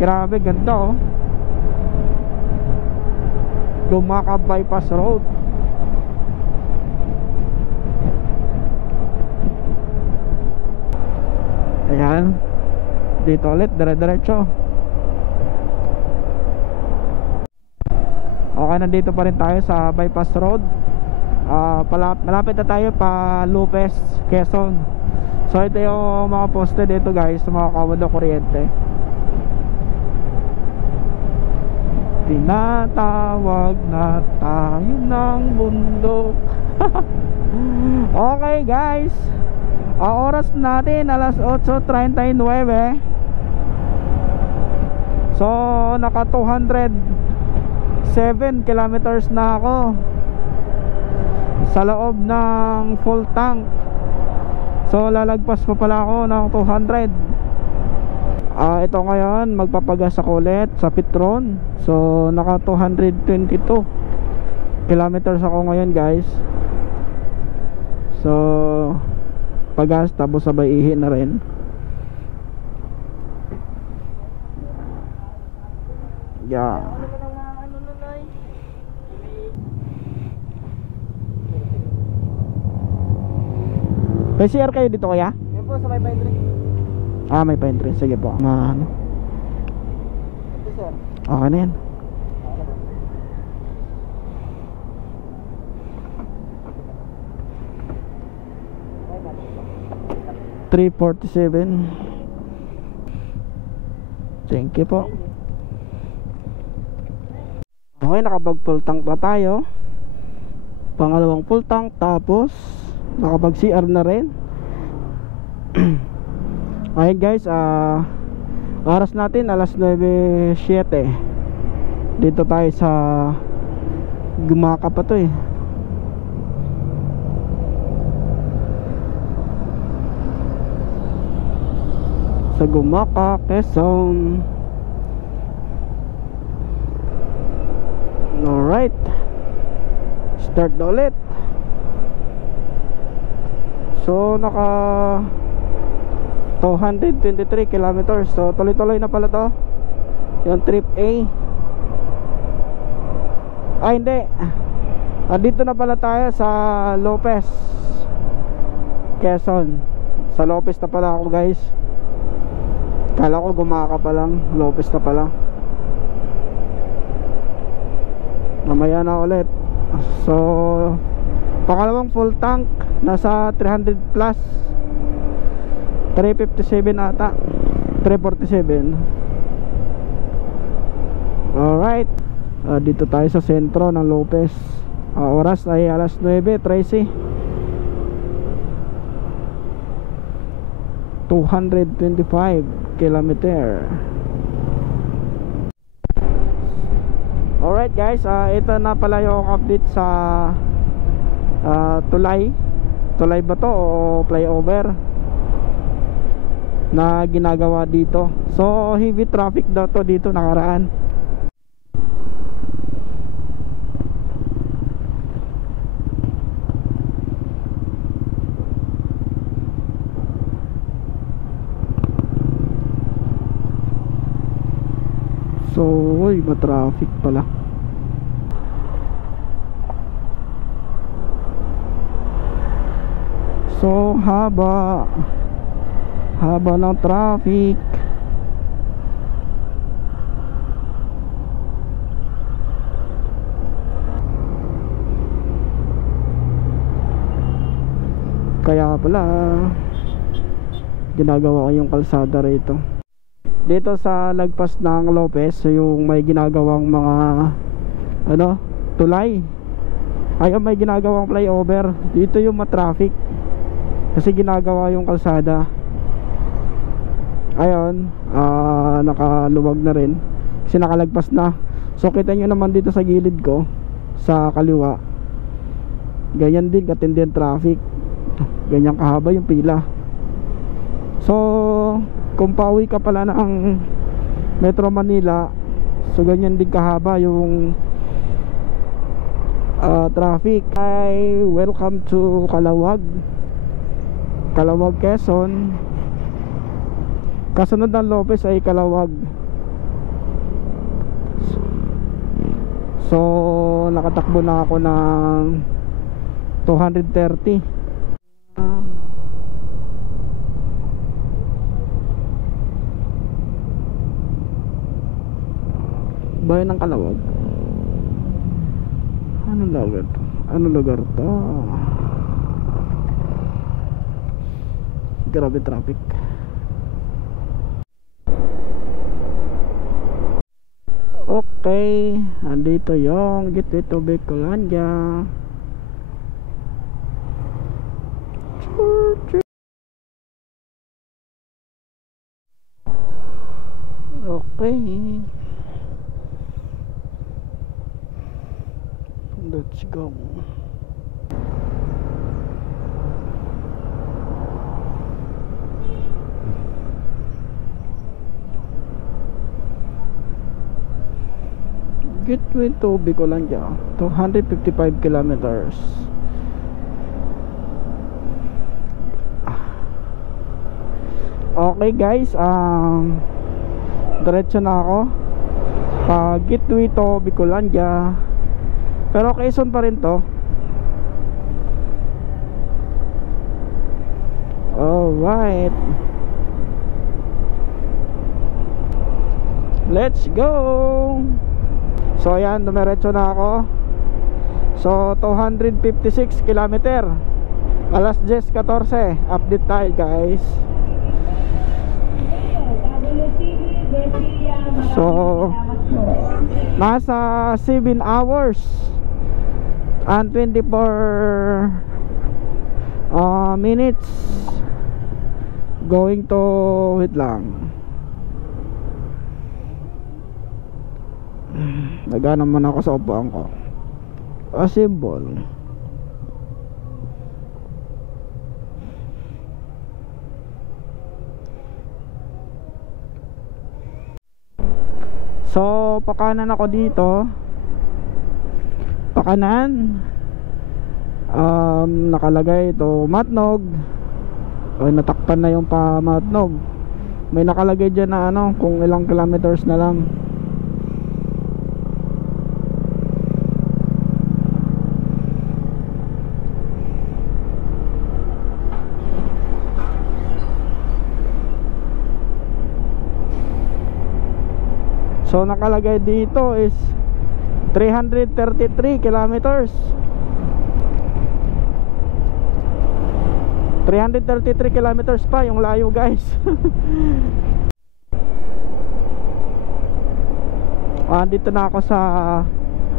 grabe ganda Gumaka bypass road. Ayan, dito ulit dire-diretso. Okay, nandito pa rin tayo sa bypass road. Malapit na tayo pa Lopez, Quezon. So ito yung mga poste dito guys, sa mga kawad ng kuryente. Tinatawag na tayo ng bundok. Okay guys, ang oras natin alas 8:39. So naka 207 kilometers na ako sa loob ng full tank. So lalagpas pa pala ako ng 200. Ito ngayon magpapagas ako ulit sa Petron. So naka 222 kilometers ako ngayon guys. So pagas tapos sabay ihi na rin. Yeah. May CR kayo dito kaya? Yan po sa may pine. May pine. Sige po. Ito sir. Okay na yan. 347. Thank you po. Okay, nakapag full tank na tayo. Pangalawang full tank, tapos nakapag CR na rin. Okay guys, oras natin alas 9:07. Dito tayo sa Gumaka pa to sa Gumaka, Quezon. Alright, start na ulit. So naka 223 kilometers. So tuloy-tuloy na pala to yung trip A. Hindi, dito na pala tayo sa Lopez, Quezon. Sa Lopez na pala ako guys. Kala ko Gumaka pa lang, Lopez na pala. Mamaya na ulit. So pangalawang full tank, nasa 300 plus, 357 ata, 347. Alright, dito tayo sa sentro ng Lopez. Oras ay alas 9:13. 225 kilometer. Alright guys, ito na pala yung update sa tulay. Tulay ba to o flyover na ginagawa dito? So heavy traffic daw to dito nakaraan. So, uy, matraffic pala. So, haba ng traffic. Kaya pala ginagawa ko yung kalsada rito. Dito sa lagpas ng Lopez, yung may ginagawang mga tulay, ayun, may ginagawang flyover. Dito yung matraffic kasi ginagawa yung kalsada. Ayun, nakaluwag na rin kasi nakalagpas na. So kita nyo naman dito sa gilid ko, sa kaliwa, ganyan din katindi ang traffic, ganyan kahaba yung pila. So kung pauwi ka pala ng Metro Manila, so ganyan din kahaba yung traffic. Hi, welcome to Calawag, Quezon. Kasunod ng Lopez ay Calawag. So nakatakbo na ako ng 230. Bayan ng Calawag. Anong lugar to? Anong lugar to? Grabe traffic. Okay, andito yung Gateway to Bicolandia. Okay, let's go. Gateway to Bicolandia, 255 kilometers. Okay guys, diretso na ako Gateway to Bicolandia, pero Quezon pa rin to. Alright, let's go. So ayan, dumiretso na ako. So 256 kilometer, alas 10:14. Update tayo guys. So nasa 7 hours and 24 minutes going to, wait lang, nagana naman ako sa upuan ko. Symbol. So pakanan ako dito, pakanan, nakalagay ito Matnog. O natakpan na yung pamatnog. May nakalagay dyan na ano, kung ilang kilometers na lang. So nakalagay dito is 333 kilometers. 333 kilometers pa yung layo, guys. Dito na ako sa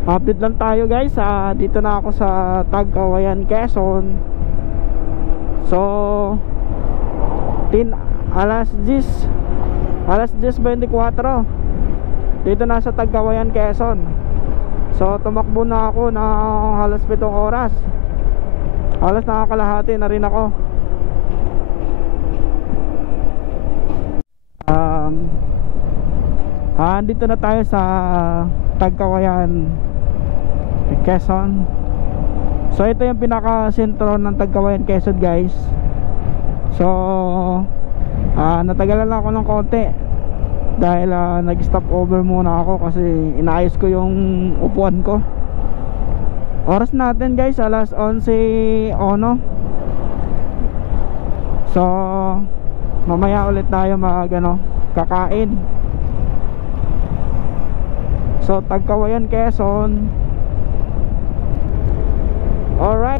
update lang tayo, guys. Dito na ako sa Tagkawayan, Quezon. So alas 10:24 dito na sa Tagkawayan, Quezon. So tumakbo na ako ng halos 7 oras. Halos nakakalahati na rin ako. Dito na tayo sa Tagkawayan, Quezon. So ito yung pinaka sentro ng Tagkawayan, Quezon, guys. So natagalan lang ako ng konti dahil nag-stop over muna ako kasi inaayos ko yung upuan ko. Oras natin, guys, alas 11:01. So mamaya ulit tayo kakain. So Tagkawayan, Quezon. Alright,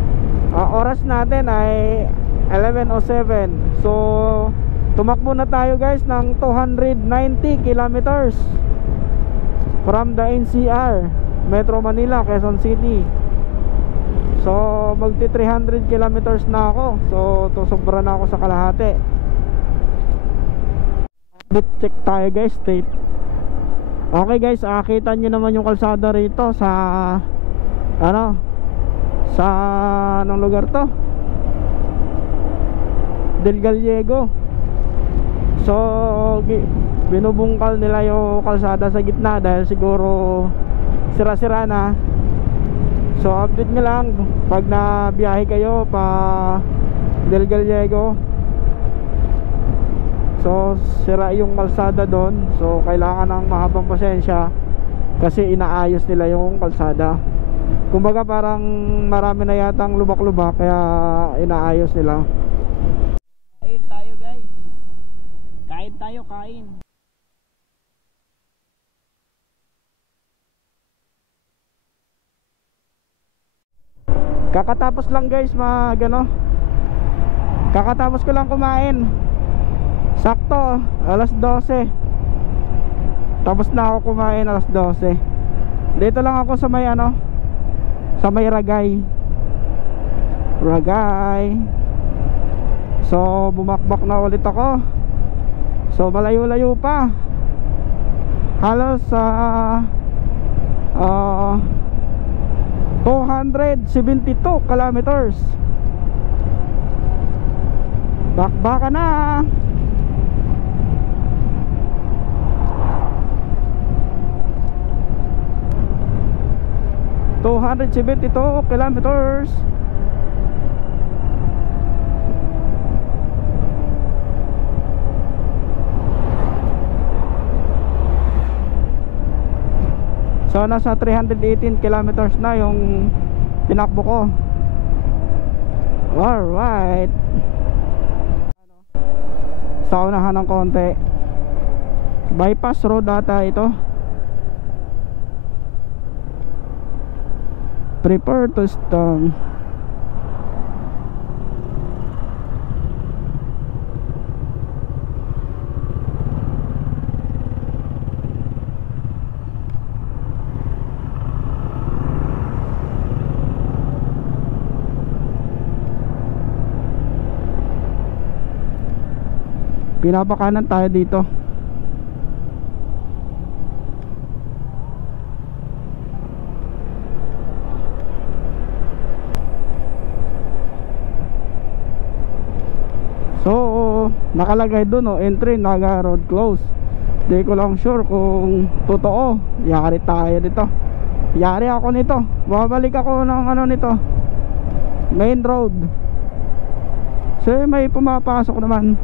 oras natin ay 11:07. So tumakbo na tayo, guys, ng 290 kilometers from the NCR, Metro Manila, Quezon City. So magti 300 kilometers na ako. So sobra na ako sa kalahati. Update check tayo, guys, state. Okay, guys, kita nyo naman yung kalsada rito sa sa anong lugar to? Del Gallego. So binubungkal nila yung kalsada sa gitna dahil siguro sira-sira na. So update nyo lang pag nabiyahe kayo pa Del Gallego. So sira yung kalsada doon. So kailangan ng mahabang pasensya kasi inaayos nila yung kalsada. Kumbaga parang marami na yatang lubak-lubak kaya inaayos nila. Kain tayo, guys. Kain tayo, kain. Kakatapos lang, guys, kakatapos ko lang kumain. Sakto, alas 12. Tapos na ako kumain, alas 12. Dito lang ako sa may sa may Ragay. So bumakbak na ulit ako. So malayo-layo pa. Halos 272 kilometers. Bakbaka na. ...272 kilometers. So nasa 318 kilometers na yung tinakbo ko. Alright, sa unahan ng konti. Bypass road ata ito. Prepare to stop. Pinapakanan tayo dito. So nakalagay doon entry, Naga Road close. Di ko lang sure kung totoo. Yari tayo dito. Yari ako nito. Babalik ako ng nito, main road. Kasi may pumapasok naman.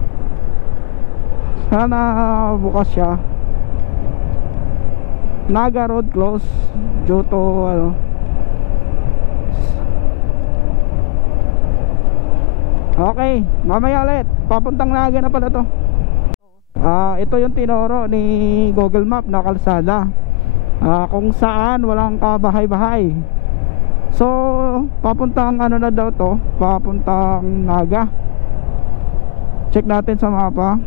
Sana bukas siya. Naga Road close due to ano. Okay, mamaya ulit. Papuntang Naga na pala to. Ito yung tinuro ni Google Map na kalsada. Kung saan walang kabahay-bahay. So, papuntang ano na daw to? Papuntang Naga. Check natin sa mapa.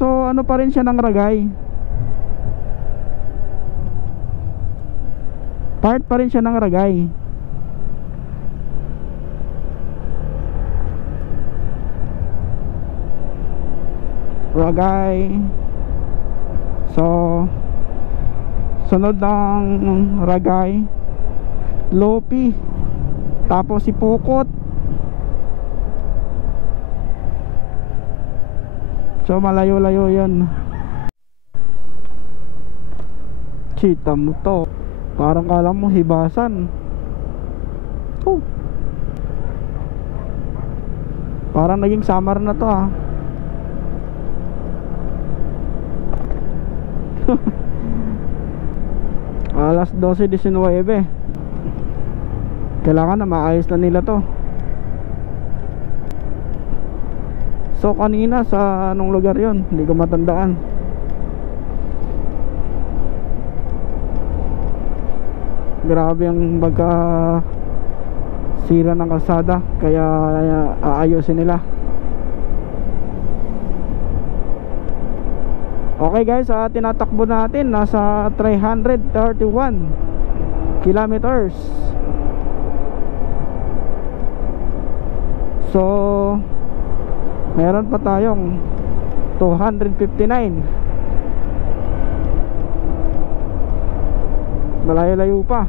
So ano pa rin siya ng Ragay. Part pa rin siya ng Ragay. Ragay. So sunod ng Ragay, Lopi, tapos si Pukot. So malayo-layo yan. Chita mo to. Parang kala mo hibasan. Parang naging summer na to Alas 12:19. Kailangan na maayos na nila to. So kanina sa anong lugar yon, hindi ko matandaan. Grabe ang pagka sira ng kalsada, kaya aayusin nila. Okay guys, tinatakbo natin nasa 331 kilometers. So meron pa tayong 259. Malayo-layo pa.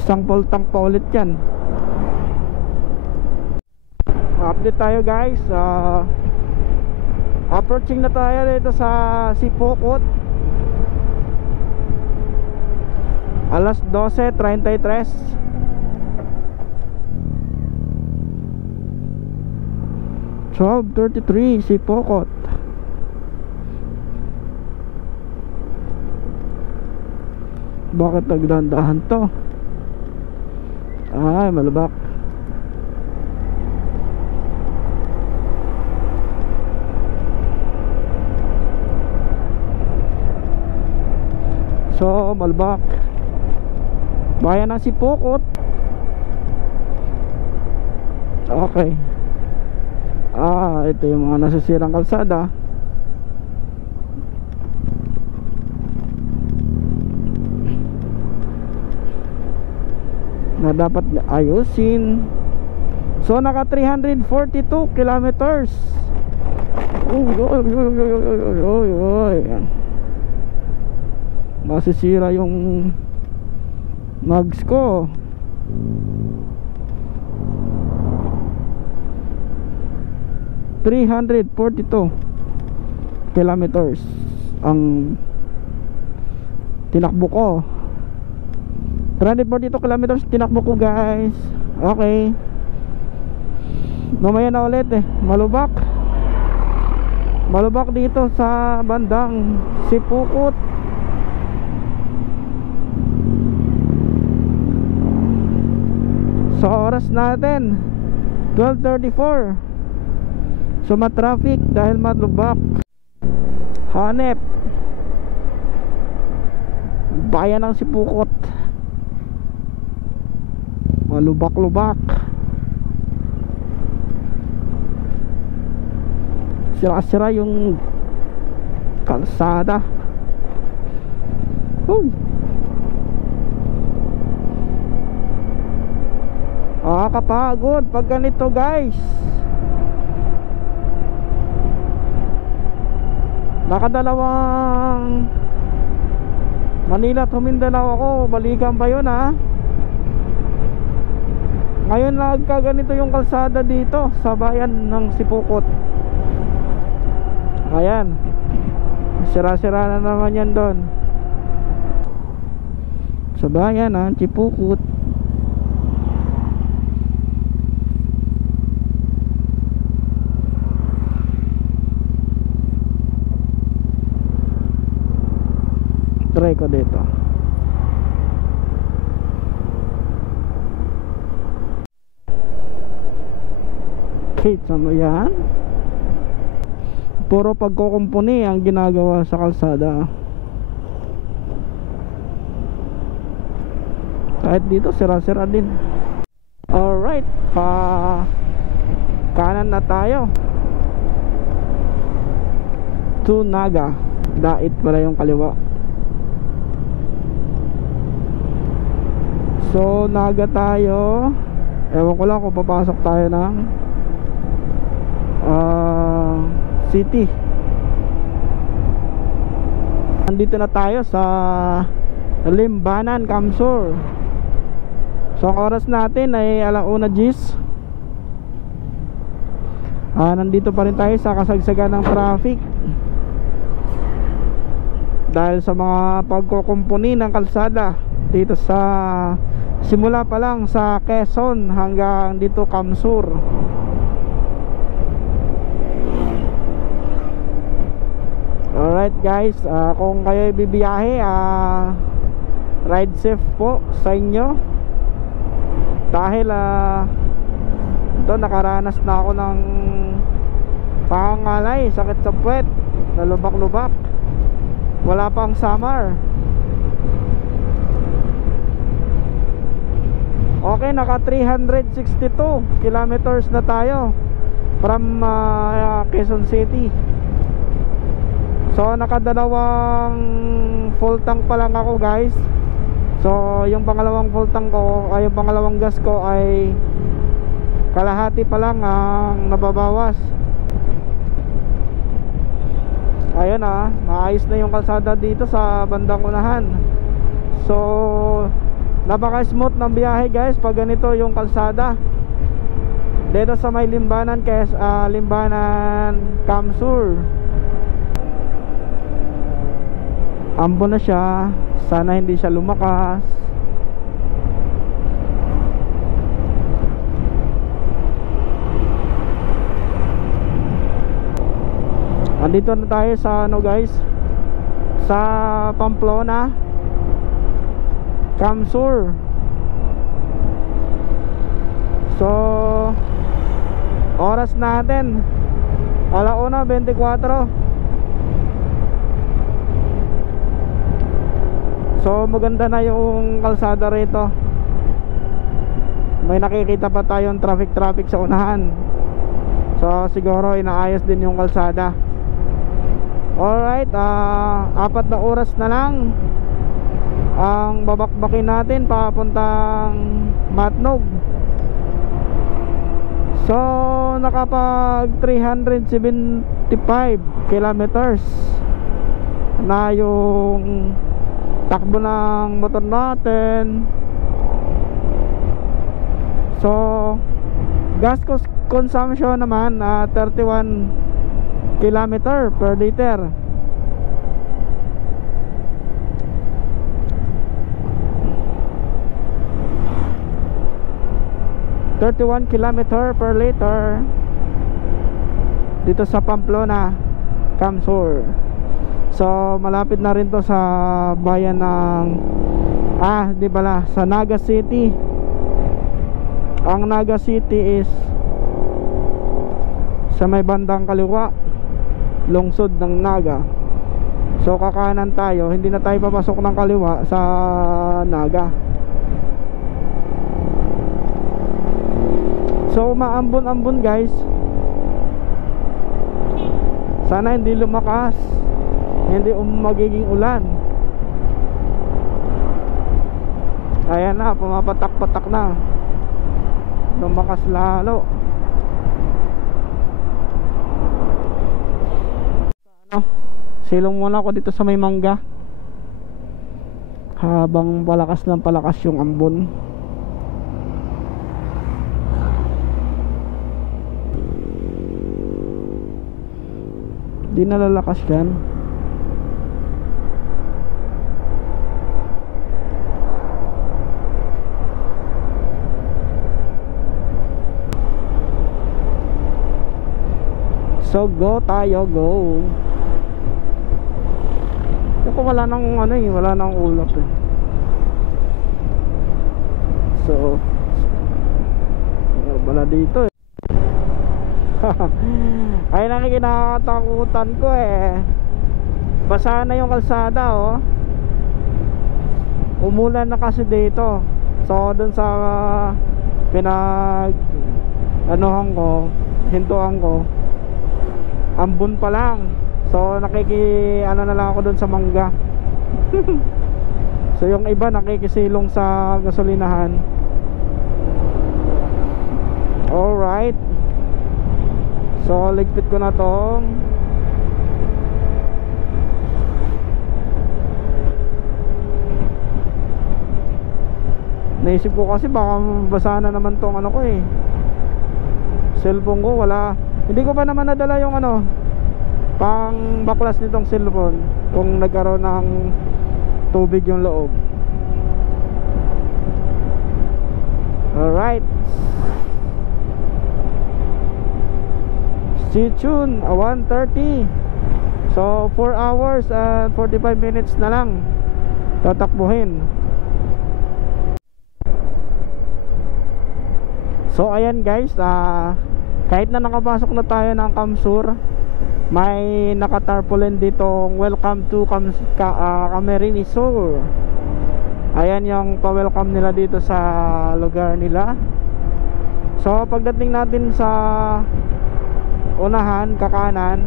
Isang full tank pa ulit yan. Update tayo guys. Approaching na tayo dito sa Sipokot. Alas 12:33. Sipokot. Bakit nagdandahan to? Ay, malubak. So, malubak. Bayan ng Sipokot. Okay. Ito yung mga nasisirang kalsada. Na dapat ayusin. So naka 342 kilometers. Masisira yung mags ko. $342 kilometers ang tinakbo ko. 342 kilometers tinakbo ko guys. Okay, mamaya na ulit malubak. Malubak dito sa bandang Sipokot. Sa oras natin 12:34. So matraffic dahil malubak. Hanep bayan ng Sipokot. Malubak-lubak. Sira-sira yung kalsada. Kapagod pag ganito guys. Nakadalawang Manila to Mindanao ako. Balikan pa yun Ngayon nagkaganito yung kalsada dito sa bayan ng Sipokot. Ayan, sira-sira na naman yan doon sa bayan ng Sipokot. try ko dito. Kita mo yan? Puro pagkukumpuni ang ginagawa sa kalsada. Kahit dito sira-sira din. Alright, kanan na tayo to Naga. Dait pala yung kaliwa. So Naga tayo. Ewan ko lang kung papasok tayo ng city. Nandito na tayo sa Limbanan, Kamsur. So ang oras natin ay 1:10. Nandito pa rin tayo sa kasagsagan ng traffic dahil sa mga pagkukumpuni ng kalsada dito sa simula pa lang sa Quezon hanggang dito Kamsur. Alright guys, kung kayo bibiyahe, ride safe po sa inyo. Dahil ito, nakaranas na ako ng pangangalay, sakit sa puwet, nalubak-lubak. Wala pang summer. Okay, naka 362 kilometers na tayo from Quezon City. So nakadalawang full tank pa lang ako guys. So yung pangalawang full tank ko, ay yung pangalawang gas ko ay kalahati pa lang ang nababawas. Ayun maayos na yung kalsada dito sa bandang unahan. So napaka smooth ng biyahe guys pag ganito yung kalsada dito sa may Limbanan, Limbanan Kamsur. Ambo na siya, sana hindi siya lumakas. Andito na tayo sa guys, sa Pamplona, Kamsur. So oras natin 1:24. So maganda na yung kalsada rito. May nakikita pa tayong traffic sa unahan. So siguro inaayos din yung kalsada. Alright, 4 na oras na lang ang babakbakin natin papuntang Matnog. So nakapag 375 kilometers na yung takbo ng motor natin. So gas consumption naman 31 kilometer per liter. Kilometer per liter dito sa Pamplona, Kamsur. So malapit na rin to sa bayan ng di pala, sa Naga City. Ang Naga City is sa may bandang kaliwa, lungsod ng Naga. So kakanan tayo, hindi na tayo papasok ng kaliwa sa Naga. So maambon-ambon guys. Sana hindi lumakas, hindi magiging ulan. Ayan na, pumapatak-patak na. Lumakas lalo. Silong muna ako dito sa may mangga habang palakas ng palakas yung ambon. Di nalalakas yan. So go tayo, go. Ako wala nang ano eh, wala nang ulap eh. So wala dito eh. Ay na kinakatakutan ko eh. Basa na yung kalsada oh. Umulan na kasi dito. So dun sa anuhan ko, hintuan ko, ambon pa lang. So ano na lang ako dun sa mangga. So yung iba nakikisilong sa gasolinahan. Alright. So ligpit ko na tong naisip ko kasi baka basa na naman tong ano ko eh, cellphone ko. Wala, hindi ko pa naman nadala yung ano pang baklas nitong cellphone kung nagkaroon ng tubig yung loob. Alright, stay tuned. 1:30. So 4 hours and 45 minutes na lang tatakbuhin. So ayan guys, kahit na nakapasok na tayo ng Kamsur, may nakatarpaulin ditong welcome to Camarines Sur. Ayan yung pa-welcome nila dito sa lugar nila. So pagdating natin sa unahan, kakanan,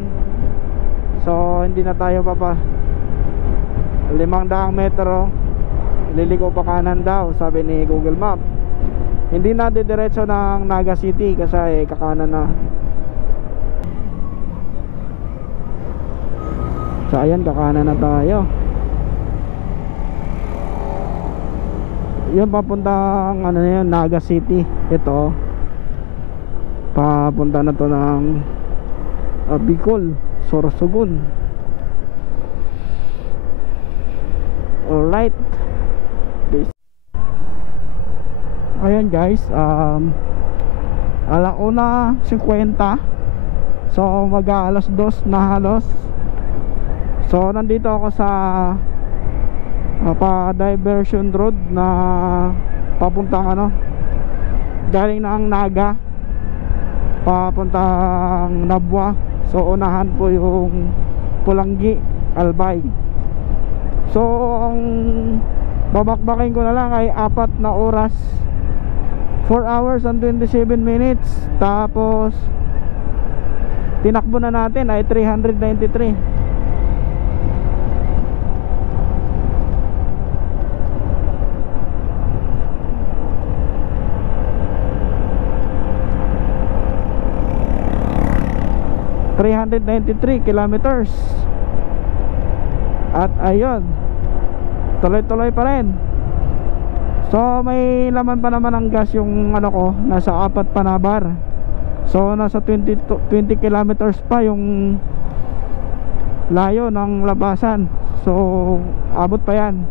so hindi na tayo 500 metro, liliko pa kanan daw, sabi ni Google Map. Hindi na didiretso ng Naga City kasi kakanan na. So ayan, kakanan na tayo. Yan papuntang ano na yan, Naga City. Ito papunta na to ng Bicol, Sorsogon. Alright. Ayan guys, 1:50. So mag-aalas 2 na halos. So nandito ako sa pa-diversion road na papuntang ano, galing na ang Naga papuntang Nabwa. So unahan po yung Pulanggi, Albay. So ang babakbakin ko na lang ay 4 na oras, 4 hours and 27 minutes. Tapos tinakbo na natin ay 393. kilometers. At ayun, tuloy-tuloy pa rin. So may laman pa naman ang gas yung ano ko, nasa 4 pa na bar. So nasa 20 kilometers pa yung layo ng labasan. So abot pa yan.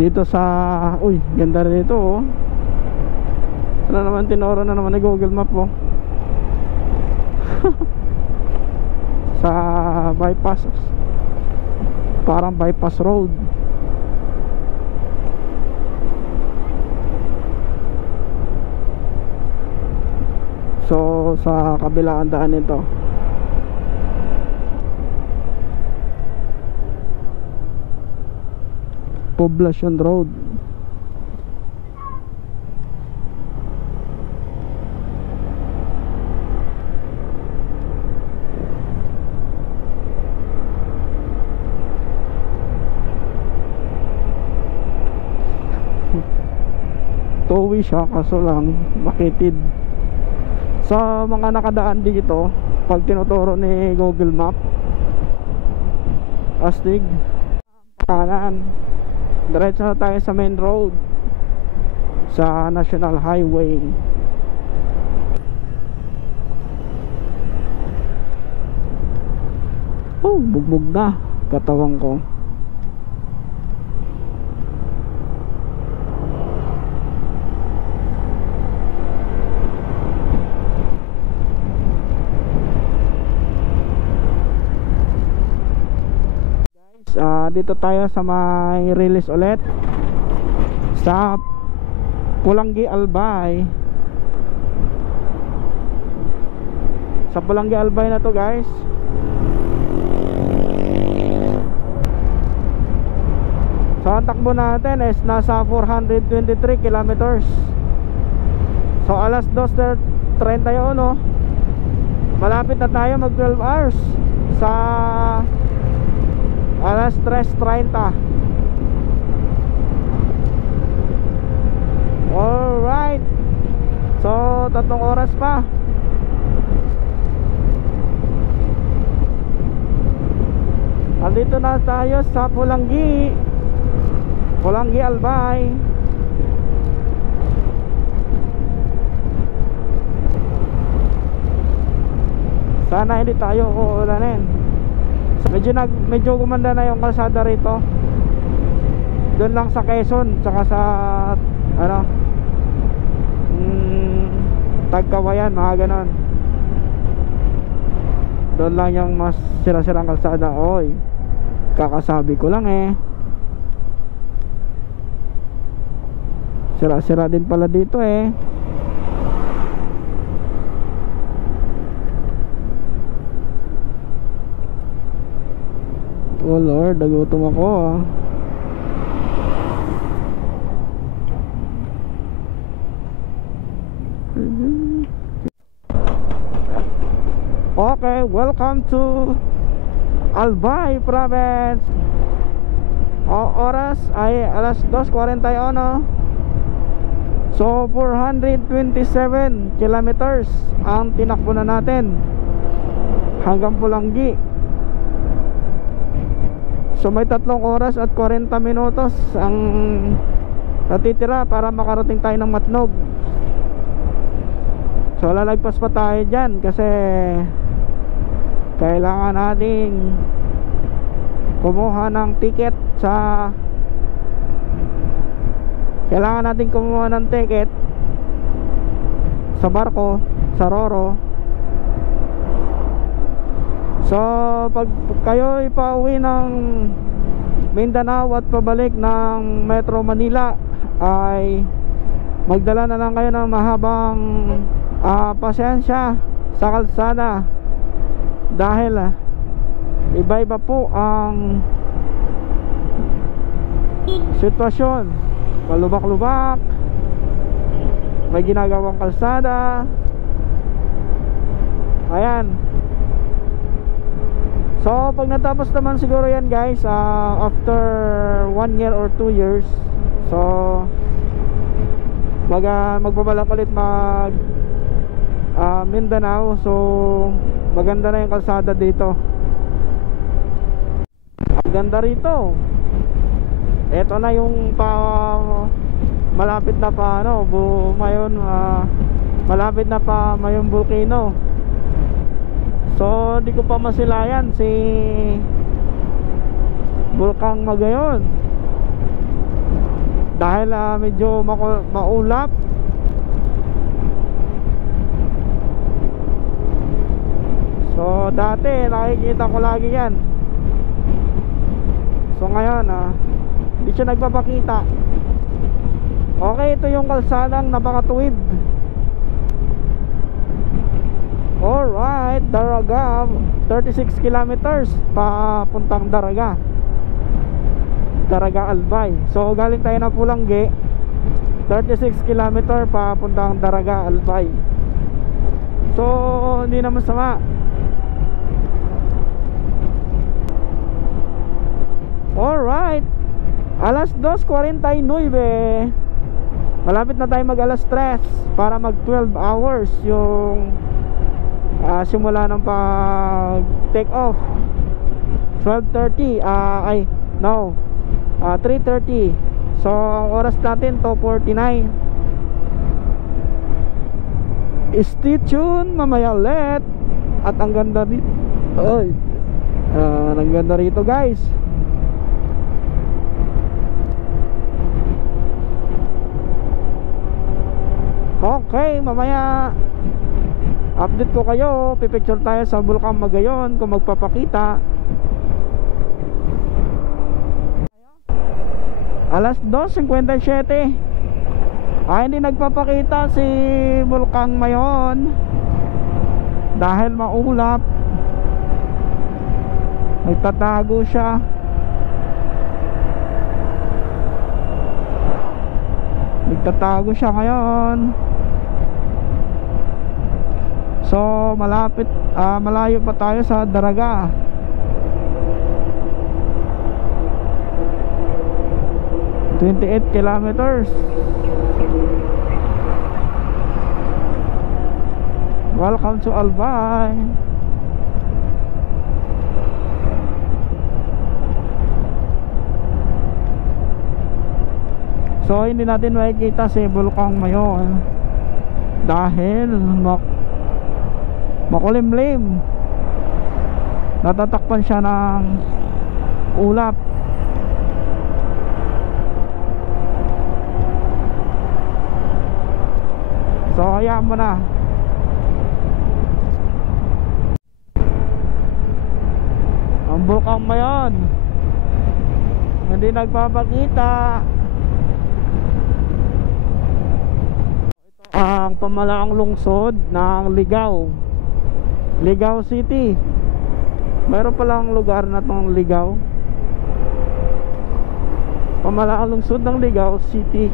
Dito sa, uy, ganda rin ito oh. Ano naman, tinoro na naman ni Google Map oh. Sa bypass, parang bypass road. So sa kabilang daan nito, Poblacion Road. Towi siya kaso lang makitid. Sa mga nakadaan dito, pag tinuturo ni Google Map, astig kanan, diretso na tayo sa main road, sa National Highway. Oh, bugbog na katawan ko. Dito tayo sa may release ulit sa Pulangi Albay. Sa Pulangi Albay na to guys. So ang takbo natin is nasa 423 kilometers. So alas 2:31, malapit na tayo mag 12 hours sa alas 3:30. Alright, so 3 oras pa. Andito na tayo sa Pulangi Albay. Sana hindi tayo uulanin. Medyo gumanda na yung kalsada rito. Doon lang sa Quezon, tsaka sa Tagkawayan, mga ganon. Doon lang yung mas sira-sirang kalsada. Oy, kakasabi ko lang eh. Sira-sira din pala dito eh. Oh Lord, nagutom ako ah. Okay, welcome to Albay Province. Oras ay alas 2:41. So 427 kilometers ang tinakbo na natin hanggang Pulangi. So may 3 oras at 40 minutos ang natitira para makarating tayo ng Matnog. So lalagpas pa tayo dyan kasi kailangan nating kumuha ng ticket sa sa barko, sa Roro. So pag kayo ipauwi ng Mindanao at pabalik ng Metro Manila ay magdala na lang kayo ng mahabang pasensya sa kalsada dahil iba-iba po ang sitwasyon. Malubak-lubak, may ginagawang kalsada. Ayan. So pag natapos naman siguro yan guys, after 1 year or 2 years, so magbabalak ulit mag Mindanao. So maganda na yung kalsada dito. Ang ganda rito. Ito na yung malapit na pa malapit na pa Mayon Volcano. So di ko pa masilayan si Bulkang Magayon dahil medyo maulap. So dati nakikita ko lagi yan. So ngayon hindi siya nagpapakita. Okay, ito yung kalsadang napakatuwid. Alright, Daraga, 36 kilometers papuntang Daraga Albay. So galing tayo na Pulangi, 36 kilometer papuntang Daraga Albay. So hindi naman sama. Alright, alas 2:49. Malapit na tayo mag alas 3 para mag 12 hours yung simula ng pag take off. 12:30 3:30. So ang oras natin 2:49. Stay tuned, mamaya ulit. At ang ganda dito. Ang ganda rito guys. Okay, mamaya update ko kayo. Pipicture tayo sa Bulkang Magayon kung magpapakita. Alas 2:57. Hindi nagpapakita si Bulkang Mayon dahil maulap. Nagtatago siya. Nagtatago siya ngayon. So malayo pa tayo sa Daraga. ...28 kilometers. Welcome to Albay. So hindi natin makikita si Bulkang Mayon dahil makulimlim. Natatakpan siya ng ulap. So hayaan mo na. Ang Bulkang Mayon hindi nagpapakita. Ito ang pamalaang lungsod ng Ligao City. Meron palang lugar na tong Ligao. Pamalaang lungsod ng Ligao City.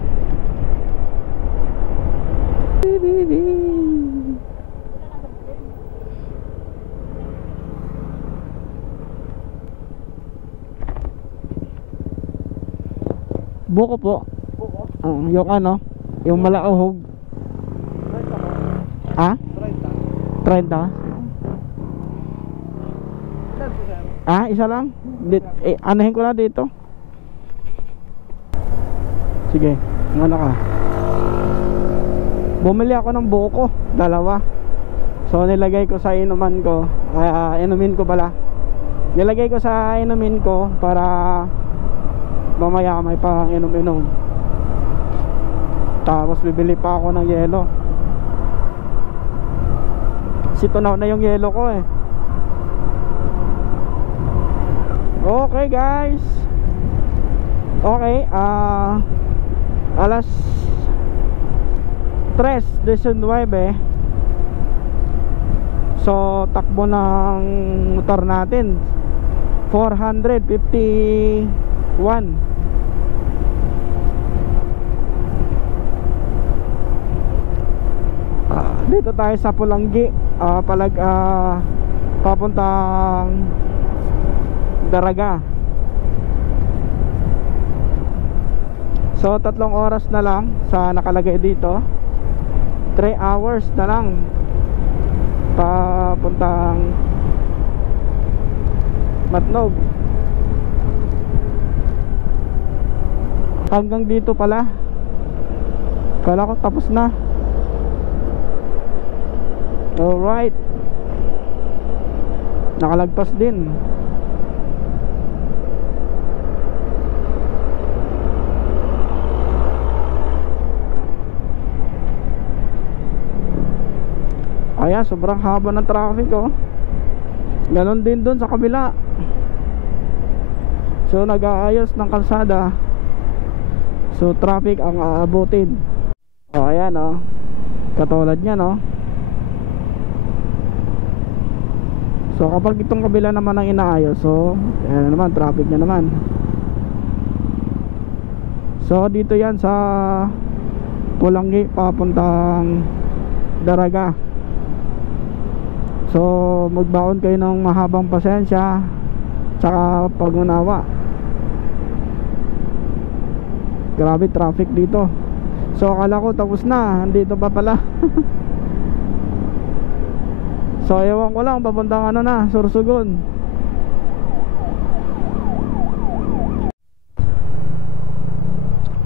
Buko po. Buko? Yung ano, yung malauhog. 30 Ah? 30? 30. Ilan po, sir? Isa lang? Anahin ko na dito. Sige, ano ka? Bumili ako ng buko, 2. So nilagay ko sa inuman ko. Inumin ko pala. Nilagay ko sa inumin ko para mamaya may pang inom-inom. Tapos bibili pa ako ng yelo. Kasi tunaw na yung yelo ko eh. Okay guys. Okay, alas 3:19. So takbo ng motor natin 451. Dito tayo sa Pulanggi, papuntang Daraga. So 3 oras na lang sa nakalagay dito. 3 hours na lang papuntang Matnog. Hanggang dito pala. Kala ko tapos na. Alright. Nakalagpas din. Ayan, sobrang haba ng traffic oh. Ganon din dun sa kabila. So nag-aayos ng kalsada. So traffic ang aabutin. Oh, ayan oh. Katulad niyan oh. So kapag itong kabila naman ang inaayos, so ayan naman, traffic niya naman. So dito yan sa Pulanggi papuntang Daraga. So magbaon kayo ng mahabang pasensya tsaka pag-unawa. Grabe traffic dito. So akala ko tapos na, andito pa pala. So ewan ko lang, papuntang ano na, Sorsogon.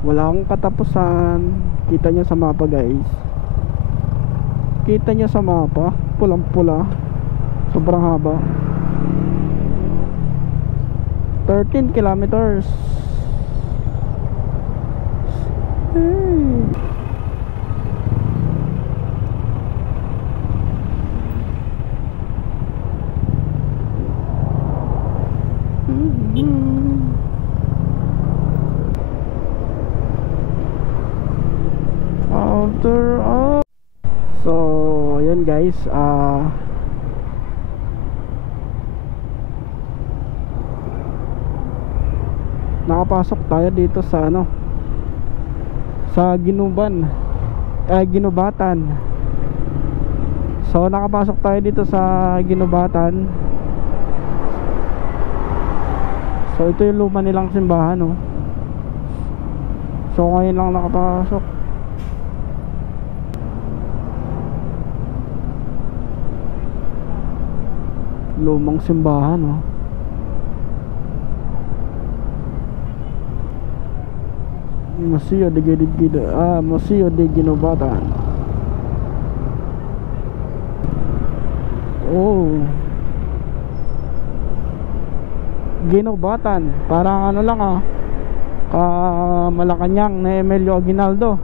Wala akong katapusan. Kita nyo sa mapa guys. Kita nyo sa mapa, pulang pula. Sobrang haba. 13 kilometers. after all. So yun guys, nakapasok tayo dito sa ano, sa Ginubatan. So nakapasok tayo dito sa Ginubatan. So ito yung luma nilang simbahan, no? So ngayon lang nakapasok. Lumang simbahan, no? Museo de Ginubatan. Oh, Ginubatan, parang ano lang Malacanang na Emilio Aguinaldo.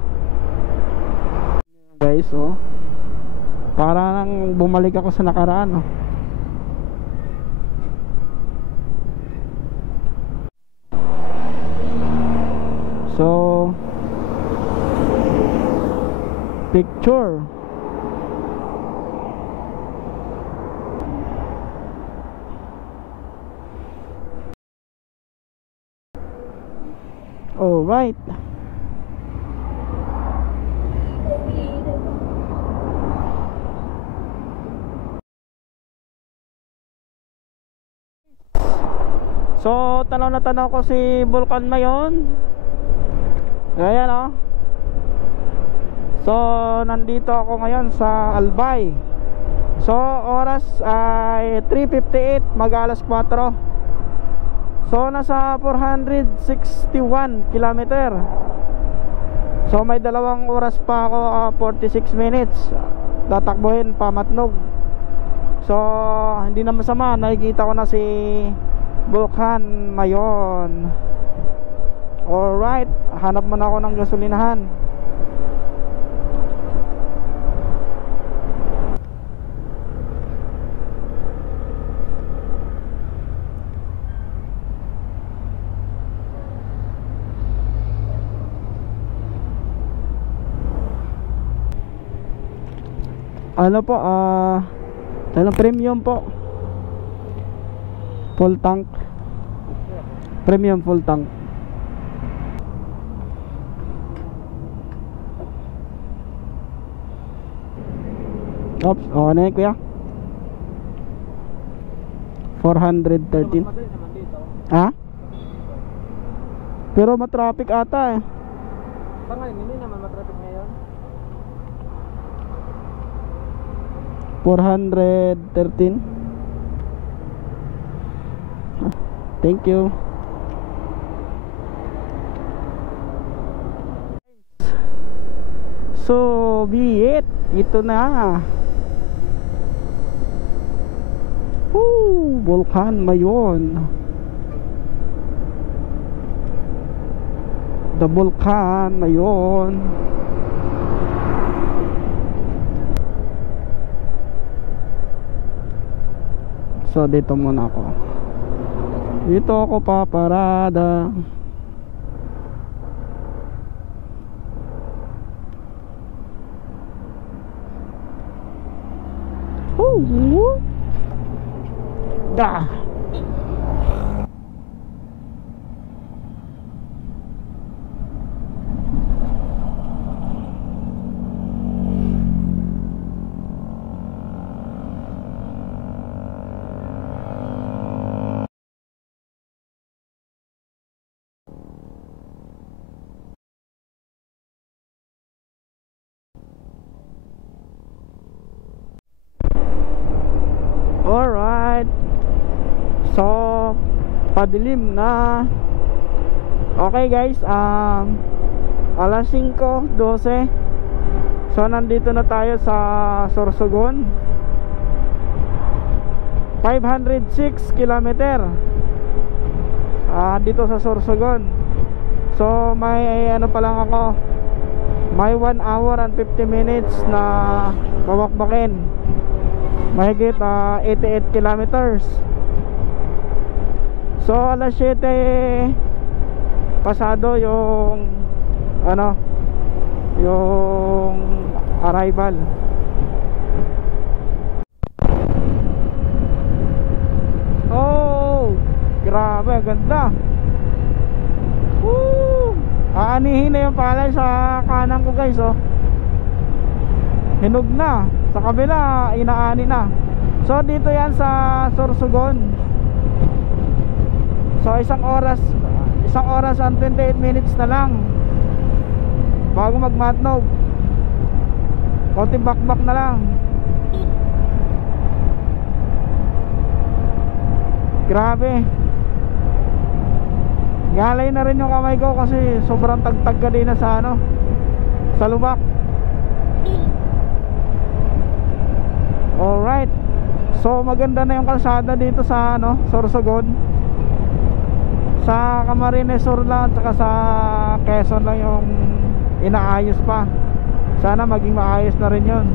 Guys, oh, parang bumalik ako sa nakaraan, oh. So picture. All right. So tanaw na tanaw ko si Volcan Mayon. Ayan, oh. So nandito ako ngayon sa Albay. So oras ay 3:58, mag-alas 4. So nasa 461 kilometer. So may 2 oras pa ako, 46 minutes tatakbuhin pa Matnog. So hindi na masama, nakikita ko na si Volcan Mayon. Alright, hanap muna ako ng gasolinahan. Ano po, premium po. Full tank. Premium full tank. Oops, ano yun kuya? 413. Ha? Pero matraffic ata eh. Ngayon, hindi naman matraffic ngayon. 413. Thank you. So be it. Ito na. Volcan Mayon. The Volcan Mayon. So dito muna ako. Dito ako paparada. Da. Alright. So padilim na. Okay guys, alas 5:12. So nandito na tayo sa Sorsogon. 506 kilometer dito sa Sorsogon. So may ano pa lang ako, may 1 hour and 50 minutes na babakbakin. Mahigit 88 kilometers. So alas 7 pasado yung ano, yung arrival. Oh, grabe, ang ganda. Woo! Aanihin na yung palay sa kanan ko guys, oh. Hinog na. Sa kabila, inaani na. So dito yan sa Sorsogon. So isang oras and 28 minutes na lang bago magmatnog. Konting bakbak na lang. Grabe. Galay na rin yung kamay ko kasi sobrang tagtag kanina sa ano, sa lubak. Alright. So maganda na yung kalsada dito sa ano, Sorsogon. Sa Camarines Sur lang at saka sa Quezon lang yung inaayos pa. Sana maging maayos na rin yun.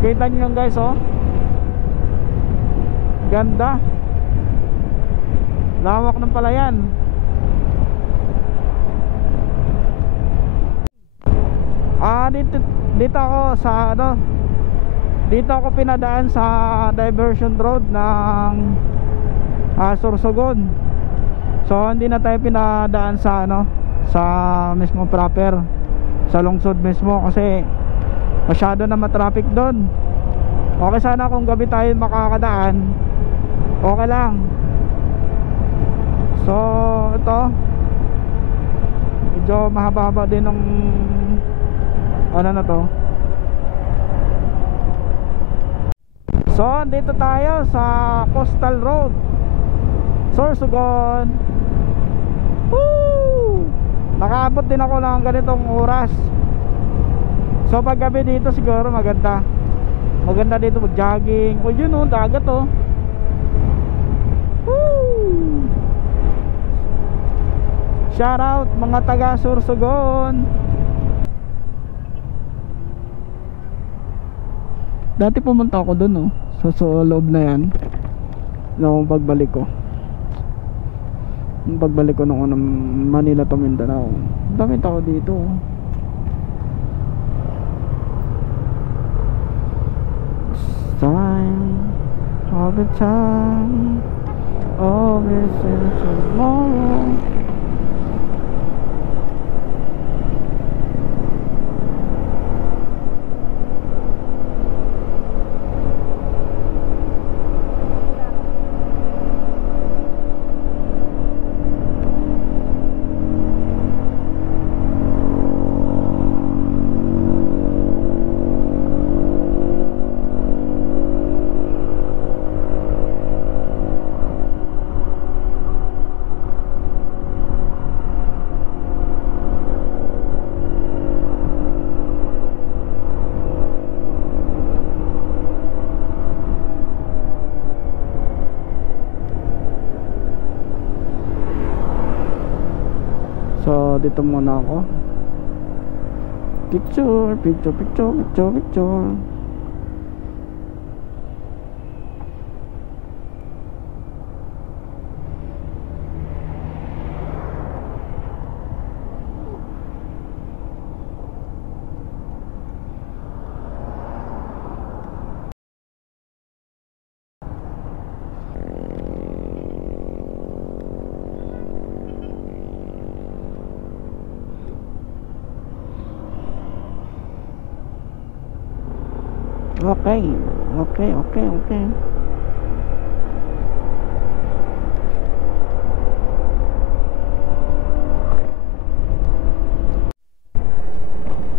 Kita nyo lang guys, oh. Ganda. Lawak ng palayan. Dito ako sa ano, dito ako pinadaan sa diversion road ng Sorsogon. So hindi na tayo pinadaan sa ano, sa mismo proper, sa lungsod mismo kasi masyado na matraffic doon. Okay sana kung gabi tayo makakadaan, okay lang. So ito medyo mahaba-haba din ng ano na to. So dito tayo sa Coastal Road, Sorsogon. Woo! Nakaabot din ako ng ganitong oras. So pag gabi dito siguro maganda. Maganda dito mag-jogging. O yun, oh, dagat, oh. Woo! Shout out mga taga Sorsogon. Dati pumunta ako dun, oh, sa loob na yan nung pagbalik ko. Nung pagbalik ko nung Manila to Mindanao, dami tao dito, oh. Time, all the time, always in tomorrow. So dito muna ako. Picture. Okay.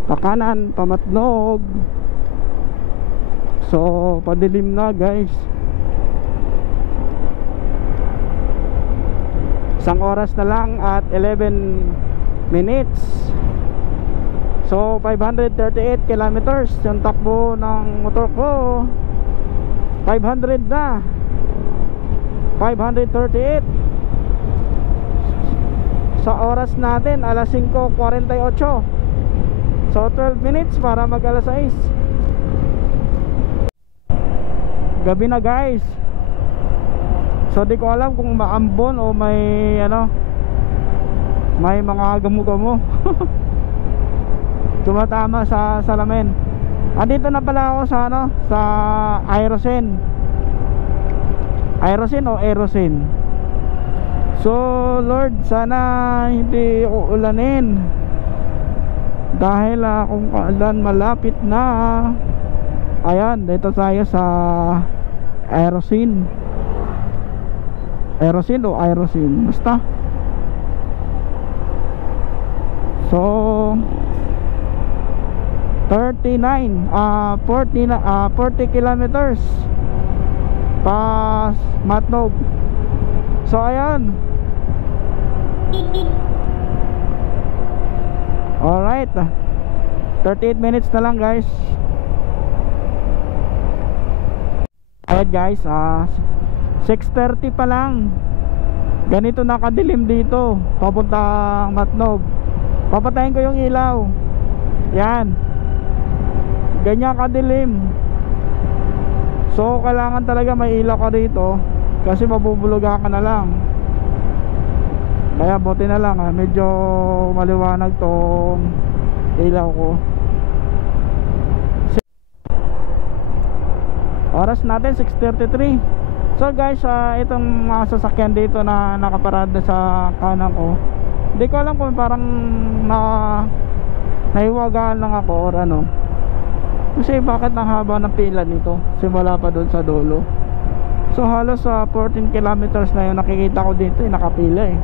Pakanan, pamatnog. So padilim na guys. Isang oras na lang at 11 minutes. So 538 kilometers yung takbo ng motor ko. 500 na, 538 sa oras natin, alas 5:48. So 12 minutes para mag alas 6. Gabi na guys. So di ko alam kung maambon o may ano, may mga gamo-gamo. tumatama sa salamin. Andito na pala ako sa ano, sa Aerosen. Aerosen o Aerosen. So Lord, sana hindi uulanin, dahil kung kailan malapit na. Ayan, dito tayo sa Aerosen. Aerosen o Aerosen, basta. So 40 kilometers pas Matnog. So ayan. Alright, 38 minutes na lang guys. Ayan guys, 6:30 pa lang. Ganito nakadilim dito papuntang Matnog. Papatayin ko yung ilaw. Yan, ganyan kadilim. So kailangan talaga may ilaw ka rito, kasi mabubuluga ka na lang. Kaya buti na lang medyo maliwanag tong ilaw ko. Oras natin 6:33. So guys, itong mga sasakyan dito na nakaparada sa kanan ko, hindi ko alam kung parang naiwagaan lang ako or ano, kasi bakit ang haba ng pila nito simula pa doon sa dulo. So halos 14 kilometers na yung nakikita ko dito, nakapila eh.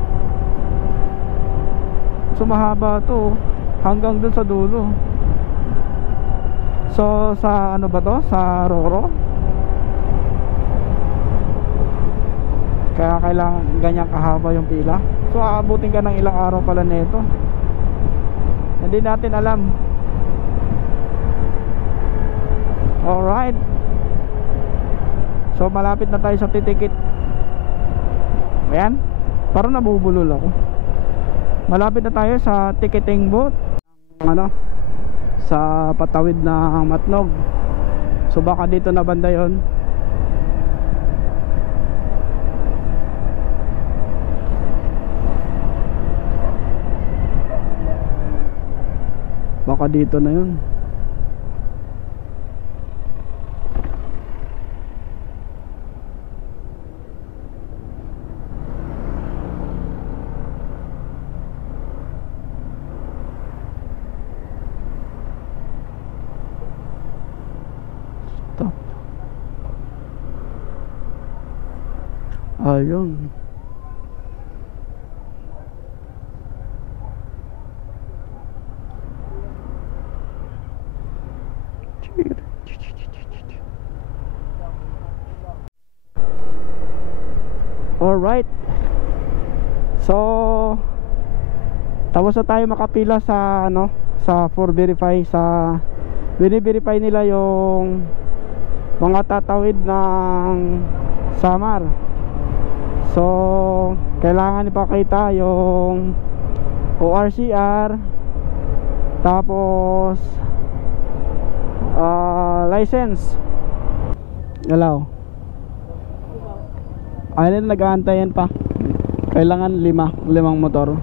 So mahaba to hanggang doon sa dulo. So sa ano ba to? Sa Roro. Kaya kailangan ganyan kahaba yung pila. So aabutin ka ng ilang araw pala nito. Hindi natin alam. Alright. So malapit na tayo sa titikit. Ayan, parang nabubulol ako. Malapit na tayo sa ticketing booth, ano, sa patawid ng Matnog. So baka dito na banda yon. Baka dito na yun. Stop. Ayun. Alright. So tapos na tayo makapila sa ano, sa for verify, sa bini-verify nila yung mga tatawid ng Samar. So kailangan ipakita yung ORCR, tapos license. Galaw. Ayun, nag-aantayan pa. Kailangan limang motor.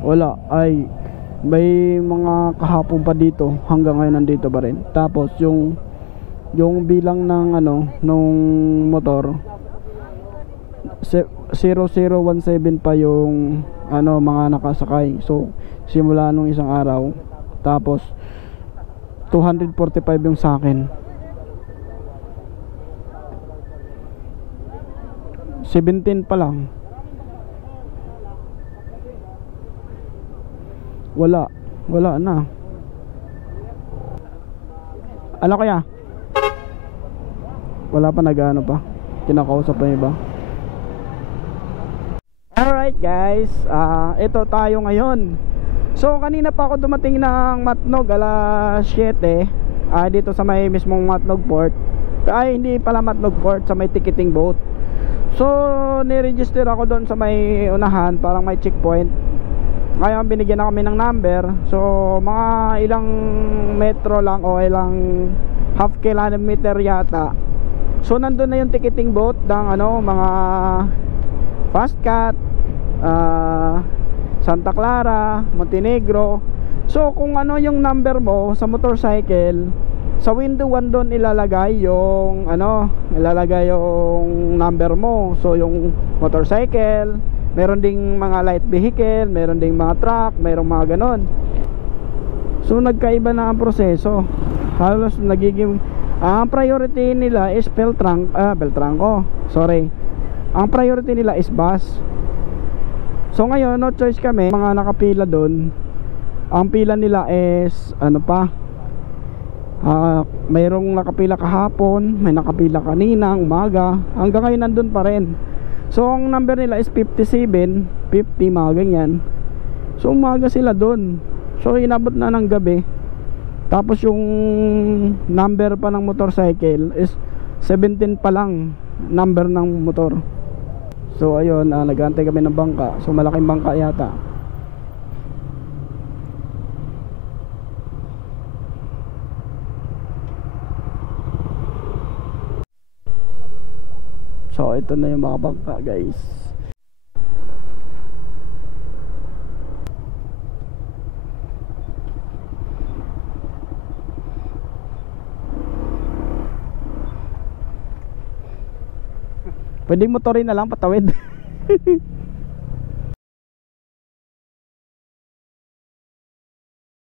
Wala, ay may mga kahapon pa dito, hanggang ngayon nandito pa rin. Tapos yung bilang ng ano, nung motor 0017 pa yung ano, mga nakasakay. So simula nung isang araw. Tapos 245 yung sa akin. 17 pa lang. Wala na. Ano kaya? Wala pa, nag-ano pa, kinakausap pa yung iba. Alright guys, ito tayo ngayon. So kanina pa ako dumating ng Matnog, alas 7, dito sa may mismong Matnog Port. Ay, hindi pala Matnog Port, sa may ticketing boat. So ni-register ako doon sa may unahan, parang may checkpoint. Ngayon binigyan na kami ng number. So mga ilang metro lang o ilang half kilometer yata. So nandun na yung ticketing boat ng ano, mga fast cat, Santa Clara, Montenegro. So kung ano yung number mo sa motorcycle, sa window 1 doon ilalagay yung number mo. So yung motorcycle, meron ding mga light vehicle, meron ding mga truck, merong mga ganon. So nagkaiba na ang proseso. Halos nagiging ang priority nila is Beltranco. Sorry. Ang priority nila is bus. So ngayon no choice kami, mga nakapila doon. Ang pila nila is mayroong nakapila kahapon, may nakapila kanina umaga, hanggang ngayon nandun pa rin. So ang number nila is 57, 50, mga ganyan. So umaga sila doon. So inabot na ng gabi. Tapos yung number pa ng motorcycle is 17 pa lang number ng motor. So ayun, nag-aantay kami ng bangka. So malaking bangka yata. So ito na yung mga bangka, guys. Pwedeng motorin na lang patawid.